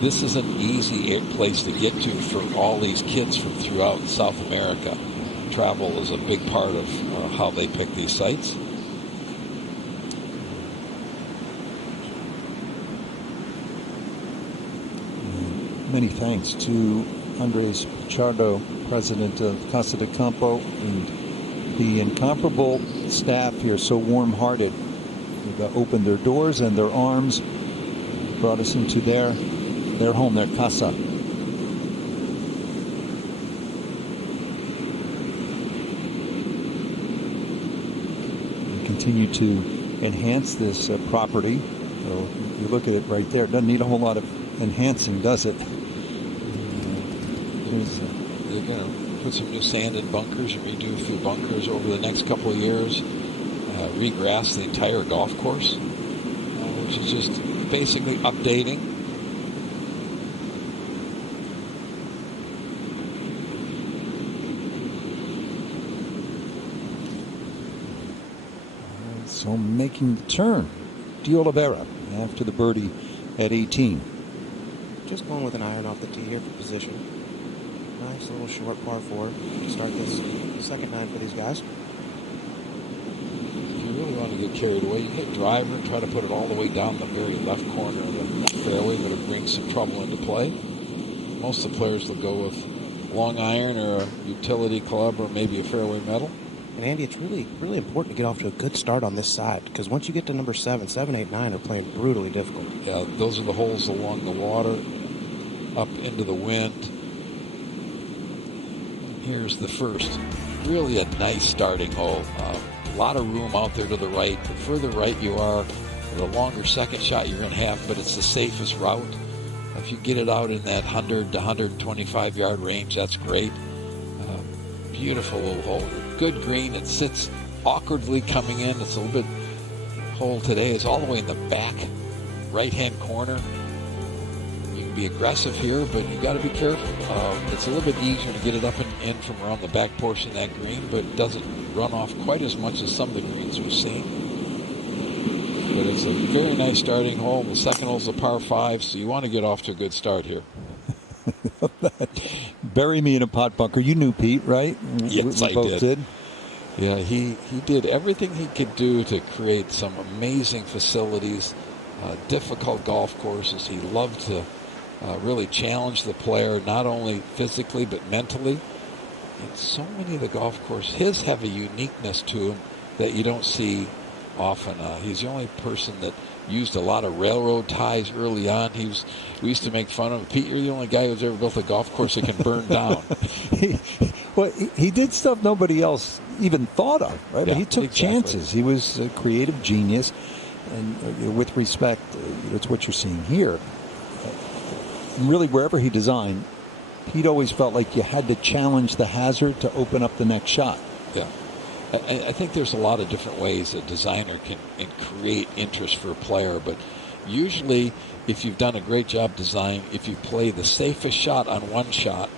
this is an easy place to get to for all these kids from throughout South America. Travel is a big part of how they pick these sites. Many thanks to Andres Pichardo, president of Casa de Campo, and the incomparable staff here, so warm-hearted. They've opened their doors and their arms, brought us into their home, their casa. We continue to enhance this property. So you look at it right there, it doesn't need a whole lot of enhancing, does it? They're going to put some new sand in bunkers and redo a few bunkers over the next couple of years. Regrass the entire golf course, which is just basically updating. So making the turn, De Oliveira after the birdie at 18. Just going with an iron off the tee here for position. Nice little short par 4 to start this second 9 for these guys. If you really want to get carried away, you hit driver and try to put it all the way down the very left corner of the fairway, but it brings some trouble into play. Most of the players will go with long iron or a utility club or maybe a fairway metal. And Andy, it's really important to get off to a good start on this side, because once you get to number 7, 8, 9 are playing brutally difficult. Yeah, those are the holes along the water, up into the wind. Here's the first. Really a nice starting hole. A lot of room out there to the right. The further right you are, the longer second shot you're going to have, but it's the safest route. If you get it out in that 100 to 125 yard range, that's great. Beautiful little hole. Good green. It sits awkwardly coming in. It's a little bit, hole today is all the way in the back right-hand corner. You can be aggressive here, but you got to be careful. It's a little bit easier to get it up and in from around the back portion of that green, but it doesn't run off quite as much as some of the greens we've seen. But it's a very nice starting hole. The second hole's a par 5, so you want to get off to a good start here. Bury me in a pot bunker. You knew Pete, right? Yes, we both did. Yeah, he did everything he could do to create some amazing facilities, difficult golf courses. He loved to really challenge the player, not only physically but mentally. And so many of the golf courses, his have a uniqueness to him that you don't see often. He's the only person that used a lot of railroad ties early on. We used to make fun of him. Pete, you're the only guy who's ever built a golf course that can burn down. he did stuff nobody else even thought of, right? Yeah, but he took exactly. chances. He was a creative genius, and with respect, it's what you're seeing here. Really, wherever he designed, Pete always felt like you had to challenge the hazard to open up the next shot. Yeah. I think there's a lot of different ways a designer can create interest for a player, but usually if you've done a great job designing, if you play the safest shot on one shot,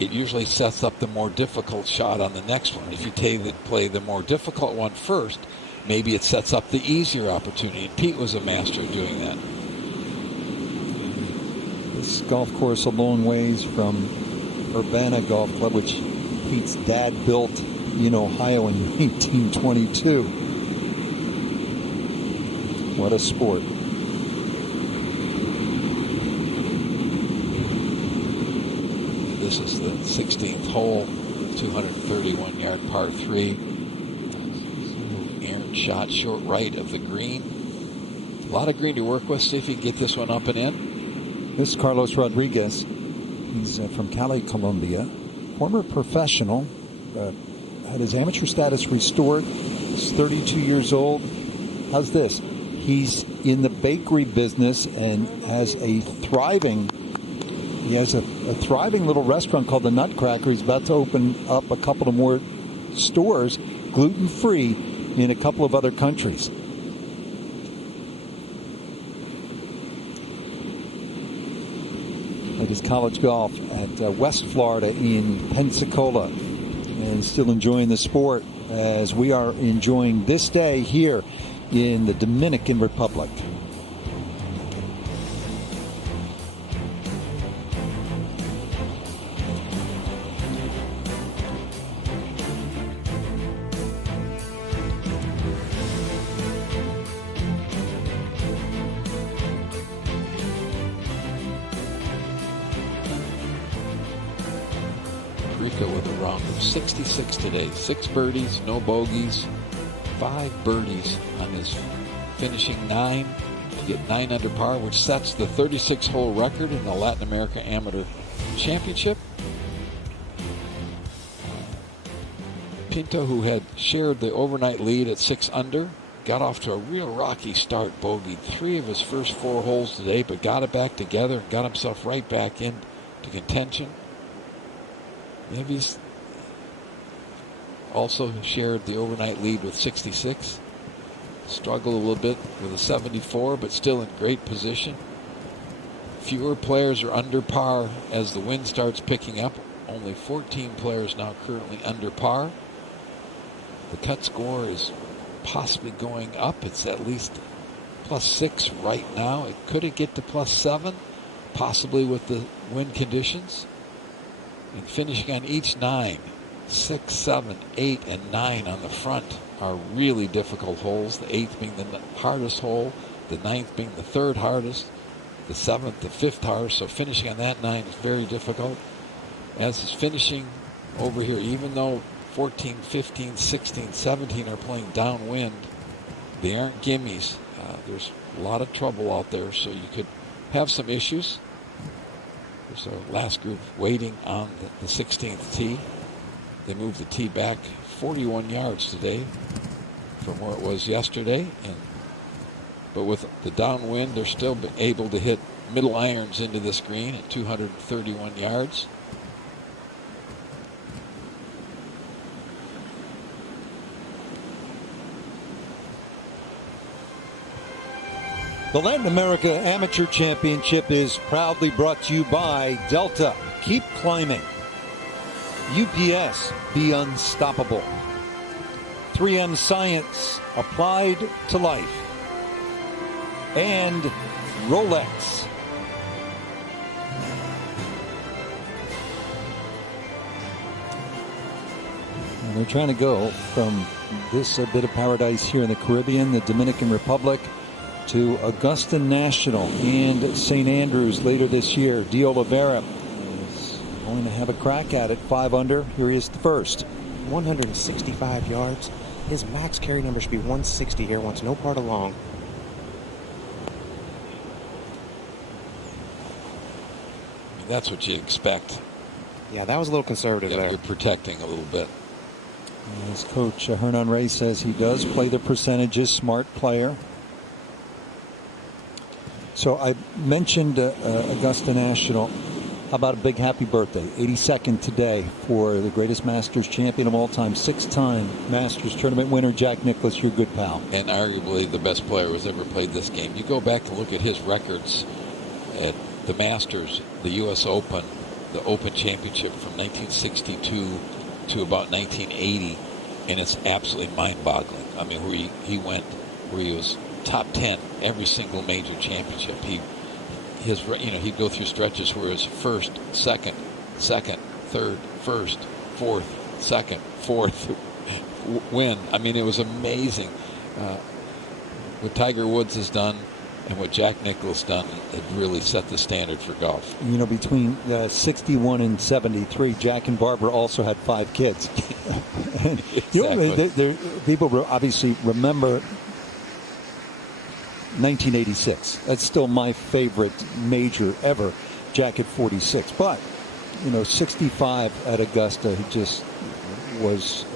it usually sets up the more difficult shot on the next one. If you play the more difficult one first, maybe it sets up the easier opportunity. And Pete was a master of doing that. This golf course a long ways from Urbana Golf Club, which Pete's dad built in Ohio in 1822. What a sport. This is the 16th hole, 231-yard par 3. Aaron shot short right of the green. A lot of green to work with. See if you can get this one up and in. This is Carlos Rodriguez. He's from Cali, Colombia. Former professional. Had his amateur status restored. He's 32 years old. How's this? He's in the bakery business and has a thriving little restaurant called the Nutcracker. He's about to open up a couple of more stores, gluten-free, in a couple of other countries. It is college golf at West Florida in Pensacola. And still enjoying the sport as we are enjoying this day here in the Dominican Republic. round of 66 today. 6 birdies, no bogeys, 5 birdies on his finishing 9 to get 9 under par, which sets the 36-hole record in the Latin America Amateur Championship. Pinto, who had shared the overnight lead at 6 under, got off to a real rocky start, bogeyed 3 of his first 4 holes today, but got it back together and got himself right back into contention. Maybe also shared the overnight lead with 66. Struggled a little bit with a 74, but still in great position. Fewer players are under par as the wind starts picking up. Only 14 players now currently under par. The cut score is possibly going up. It's at least +6 right now. Could it get to +7? Possibly with the wind conditions. And finishing on each 9, 6, 7, 8, and 9 on the front are really difficult holes. The 8th being the hardest hole, the 9th being the 3rd hardest, the 7th, the 5th hardest. So finishing on that 9 is very difficult. As is finishing over here, even though 14, 15, 16, 17 are playing downwind, they aren't gimmies. There's a lot of trouble out there, so you could have some issues. There's a last group waiting on the 16th tee. They moved the tee back 41 yards today from where it was yesterday. But with the downwind, they're still able to hit middle irons into this green at 231 yards. The Latin America Amateur Championship is proudly brought to you by Delta. Keep climbing. UPS, be unstoppable. 3M Science, applied to life. And Rolex. And they're trying to go from this bit of paradise here in the Caribbean, the Dominican Republic, to Augusta National and St. Andrews later this year. De Oliveira is going to have a crack at it. 5 under. Here he is the first. 165 yards. His max carry number should be 160 here. Wants no part along. I mean, that's what you expect. Yeah, that was a little conservative there. You're protecting a little bit. As Coach Hernan Reyes says, he does play the percentages. Smart player. So I mentioned Augusta National. How about a big happy birthday? 82nd today for the greatest Masters champion of all time, 6-time Masters tournament winner, Jack Nicklaus, your good pal. And arguably the best player who's ever played this game. You go back and look at his records at the Masters, the U.S. Open, the Open Championship from 1962 to about 1980, and it's absolutely mind-boggling. I mean, where he went, where he was top 10 every single major championship. He'd go through stretches where his first, second, third, first, fourth, second, fourth win. I mean, it was amazing. What Tiger Woods has done and what Jack Nicklaus done, it really set the standard for golf. You know, between 61 and 73, Jack and Barbara also had 5 kids. And, Exactly. People obviously remember 1986. That's still my favorite major ever. Jack at 46. But, 65 at Augusta, he just was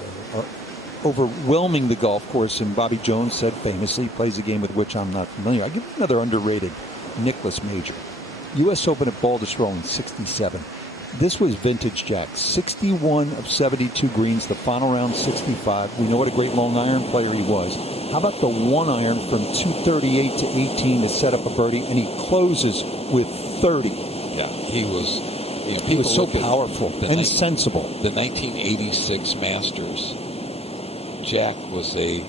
overwhelming the golf course. And Bobby Jones said famously, he plays a game with which I'm not familiar. I give him another underrated Nicklaus major. U.S. Open at Baltusrol in 67. This was vintage Jack. 61 of 72 greens, the final round 65. We know what a great long iron player he was. How about the 1 iron from 238 to 18 to set up a birdie, and he closes with 30. Yeah, he was. He was so powerful and sensible. The 1986 Masters, Jack was you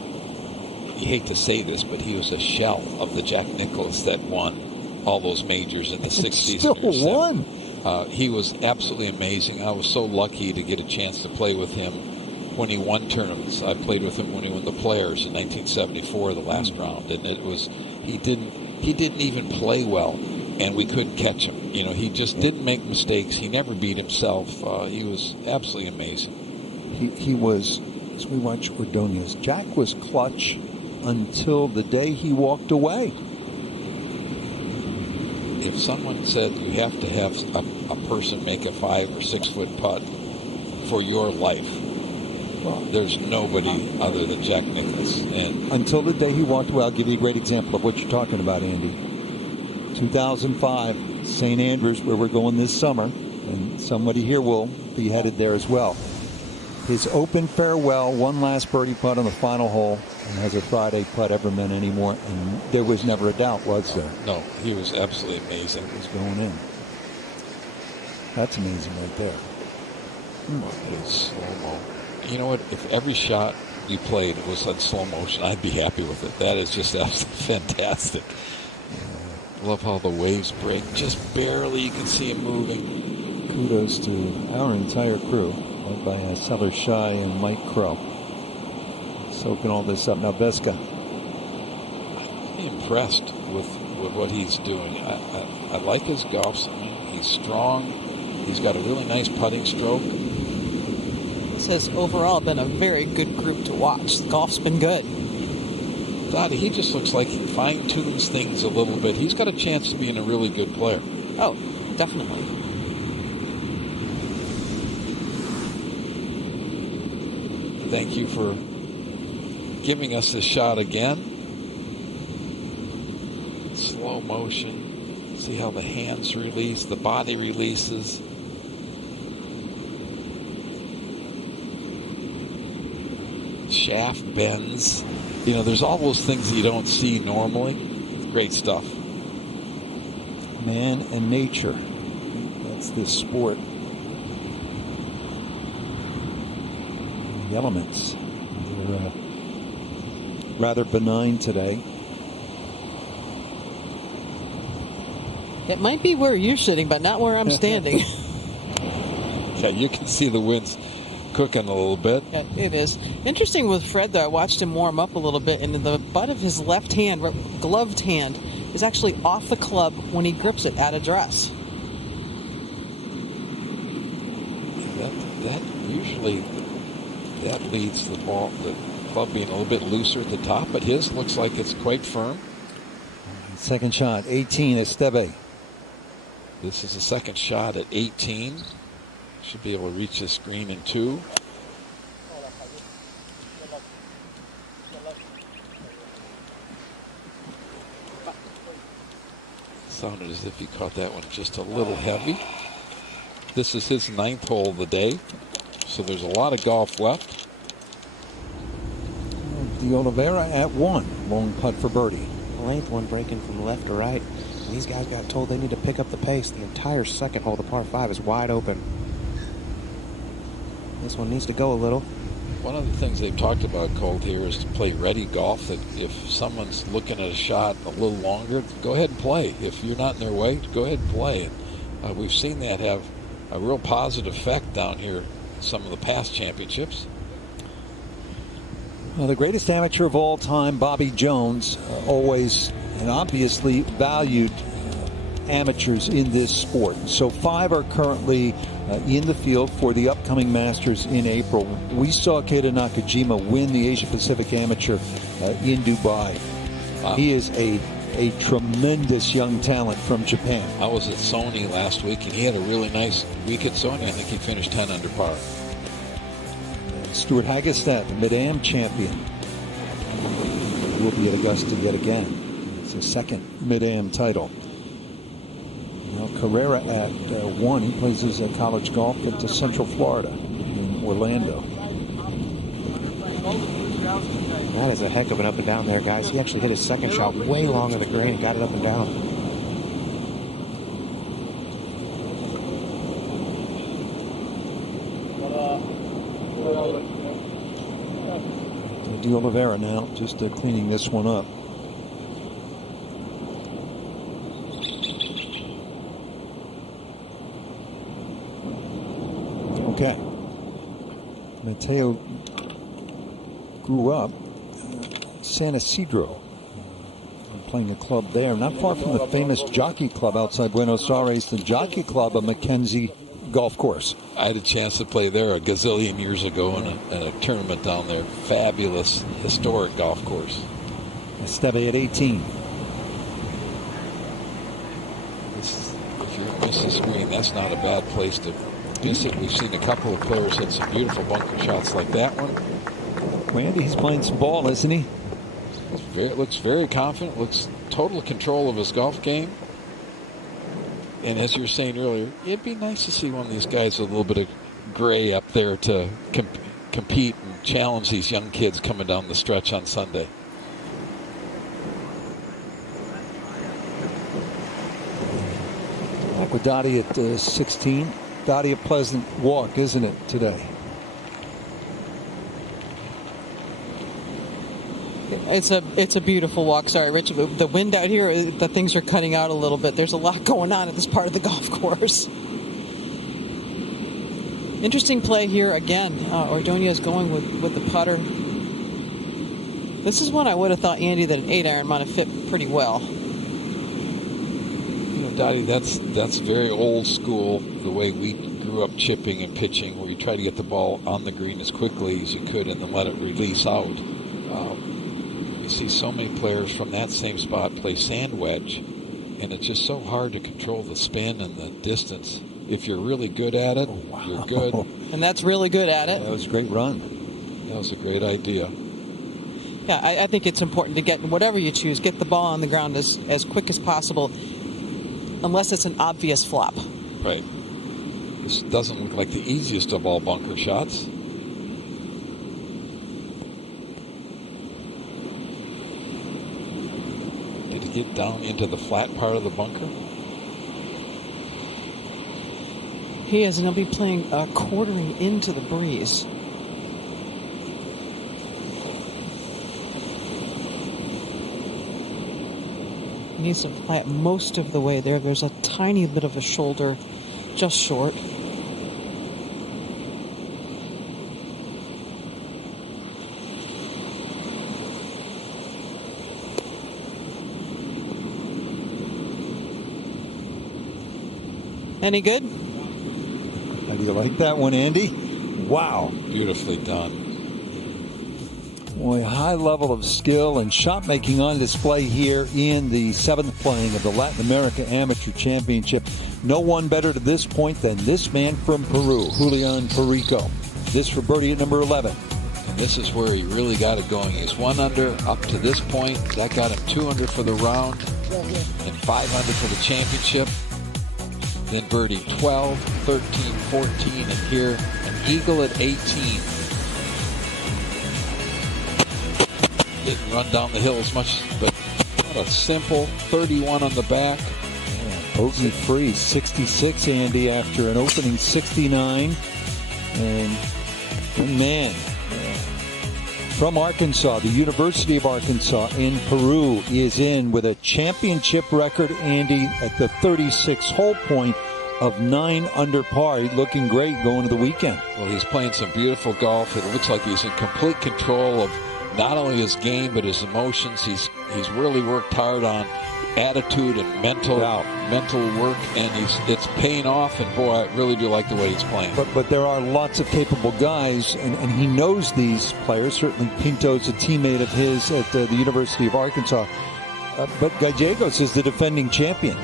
hate to say this, but he was a shell of the Jack Nicklaus that won all those majors in the 60s. Still won. He was absolutely amazing. I was so lucky to get a chance to play with him when he won tournaments. I played with him when he won the Players in 1974, the last round, and he didn't even play well. and we couldn't catch him. You know, he just didn't make mistakes. He never beat himself. He was absolutely amazing. He was, as we watch Ordonez, Jack was clutch until the day he walked away. If someone said you have to have a person make a 5 or 6 foot putt for your life, well, there's nobody other than Jack Nicklaus. And until the day he walked away, I'll give you a great example of what you're talking about, Andy. 2005, St. Andrews, where we're going this summer, and somebody here will be headed there as well. His open farewell, one last birdie putt on the final hole, and has a Friday putt ever meant anymore? And there was never a doubt, was there? No, he was absolutely amazing. It was going in. That's amazing right there. It was slow-mo. You know what? If every shot we played was on slow motion, I'd be happy with it. That is just absolutely fantastic. Love how the waves break. Just barely you can see him moving. Kudos to our entire crew, led by Sellers Shy and Mike Crow. Soaking all this up. Now, Beska. I'm impressed with what he's doing. I like his golf swing. He's strong. He's got a really nice putting stroke. This has overall been a very good group to watch. The golf's been good. Dottie, he just looks like he fine-tunes things a little bit. He's got a chance to being a really good player. Oh, definitely. Thank you for giving us this shot again. Slow motion. See how the hands release, the body releases. Shaft bends. You know, there's all those things that you don't see normally. Great stuff. Man and nature. That's this sport. The elements. They're rather benign today. It might be where you're sitting, but not where I'm standing. Yeah, you can see the winds cooking a little bit. Yeah, it is. Interesting with Fred, though, I watched him warm up a little bit, and the butt of his left hand, gloved hand, is actually off the club when he grips it at address. That usually leads the club being a little bit looser at the top, but his looks like it's quite firm. Second shot, 18, Esteve. This is the second shot at 18. Should be able to reach this green in 2. Sounded as if he caught that one just a little heavy. This is his 9th hole of the day, so there's a lot of golf left. De Oliveira at 1. Long putt for birdie. Length one breaking from left to right. And these guys got told they need to pick up the pace. The entire second hole, the par 5, is wide open. This one needs to go a little. One of the things they've talked about, Colt, here is to play ready golf. That if someone's looking at a shot a little longer, go ahead and play. If you're not in their way, go ahead and play. And we've seen that have a real positive effect down here in some of the past championships. Well, the greatest amateur of all time, Bobby Jones, always and obviously valued amateurs in this sport. So 5 are currently in the field for the upcoming Masters in April. We saw Keita Nakajima win the Asia Pacific Amateur in Dubai. Wow. He is a tremendous young talent from Japan. I was at Sony last week, and he had a really nice week at Sony. I think he finished 10 under par. Stuart Hagestad, the Mid-Am champion, will be at Augusta yet again. It's his second Mid-Am title. Now Carrera at 1. He plays his college golf at Central Florida in Orlando. That is a heck of an up and down there, guys. He actually hit his second shot way long of the green and got it up and down. De Oliveira now just cleaning this one up. Okay. Mateo grew up San Isidro. playing a club there, not far from the famous Jockey Club outside Buenos Aires, the Jockey Club of Mackenzie Golf Course. I had a chance to play there a gazillion years ago in a tournament down there. Fabulous, historic golf course. Esteve at 18. If you're at Mrs. Green, that's not a bad place to visit. We've seen a couple of players hit some beautiful bunker shots like that one. Randy, he's playing some ball, isn't he? Looks very confident, looks total control of his golf game. And as you were saying earlier, it'd be nice to see one of these guys with a little bit of gray up there to compete and challenge these young kids coming down the stretch on Sunday. Back with Dottie at 16. Dottie, a pleasant walk, isn't it, today? It's a beautiful walk. Sorry, Rich. The wind out here, the things are cutting out a little bit. There's a lot going on at this part of the golf course. Interesting play here again. Ordonez going with the putter. This is one I would have thought, Andy, that an 8-iron might have fit pretty well. You know, Dottie, that's very old school, the way we grew up chipping and pitching, where you try to get the ball on the green as quickly as you could and then let it release out. You see so many players from that same spot play sand wedge, and it's just so hard to control the spin and the distance. If you're really good at it, you're good. And that's really good at it. That was a great run. That was a great idea. Yeah, I think it's important to get, whatever you choose, get the ball on the ground as quick as possible, unless it's an obvious flop. Right. This doesn't look like the easiest of all bunker shots. Did he get down into the flat part of the bunker? He is, and he'll be playing quartering into the breeze. He needs to fly it most of the way there. There's a tiny bit of a shoulder just short. Any good? How do you like that one, Andy? Wow. Beautifully done. Boy, high level of skill and shot making on display here in the seventh playing of the Latin America Amateur Championship. No one better to this point than this man from Peru, Julian Perico. This for birdie at number 11. And this is where he really got it going. He's 1 under up to this point. That got him 2 under for the round and 5 under for the championship. Then birdie 12, 13, 14, and here an eagle at 18. Didn't run down the hill as much, but what a simple 31 on the back. Bogey free, 66, Andy, after an opening 69. And man, from Arkansas, the University of Arkansas in Peru is in with a championship record, Andy, at the 36-hole point of 9 under par. He's looking great going to the weekend. Well, he's playing some beautiful golf. It looks like he's in complete control of not only his game but his emotions. He's really worked hard on attitude and mental work, and it's paying off. And boy, I really do like the way he's playing. But there are lots of capable guys, and he knows these players. Certainly, Pinto's a teammate of his at the University of Arkansas. But Gallegos is the defending champion.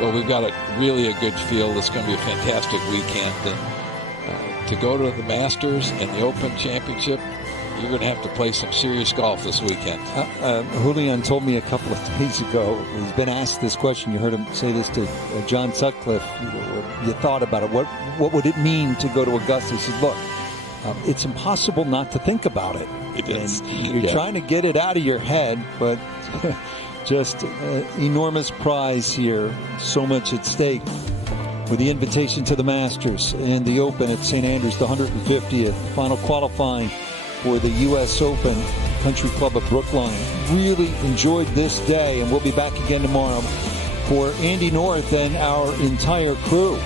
Well, we've got really a good field. It's going to be a fantastic weekend. And to go to the Masters and the Open Championship, you're going to have to play some serious golf this weekend. Julian told me a couple of days ago, he's been asked this question. You heard him say this to John Sutcliffe. You thought about it. What would it mean to go to Augusta? He said, look, it's impossible not to think about it. It is. You're trying to get it out of your head, but just enormous prize here. So much at stake with the invitation to the Masters and the Open at St. Andrews, the 150th, final qualifying for the U.S. Open, Country Club of Brookline. Really enjoyed this day, and we'll be back again tomorrow. For Andy North and our entire crew,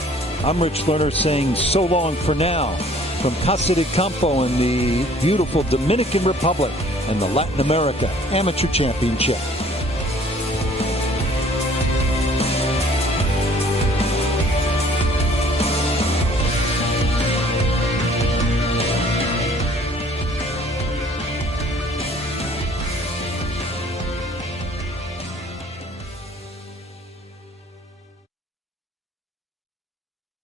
I'm Rich Lerner saying so long for now from Casa de Campo in the beautiful Dominican Republic and the Latin America Amateur Championship.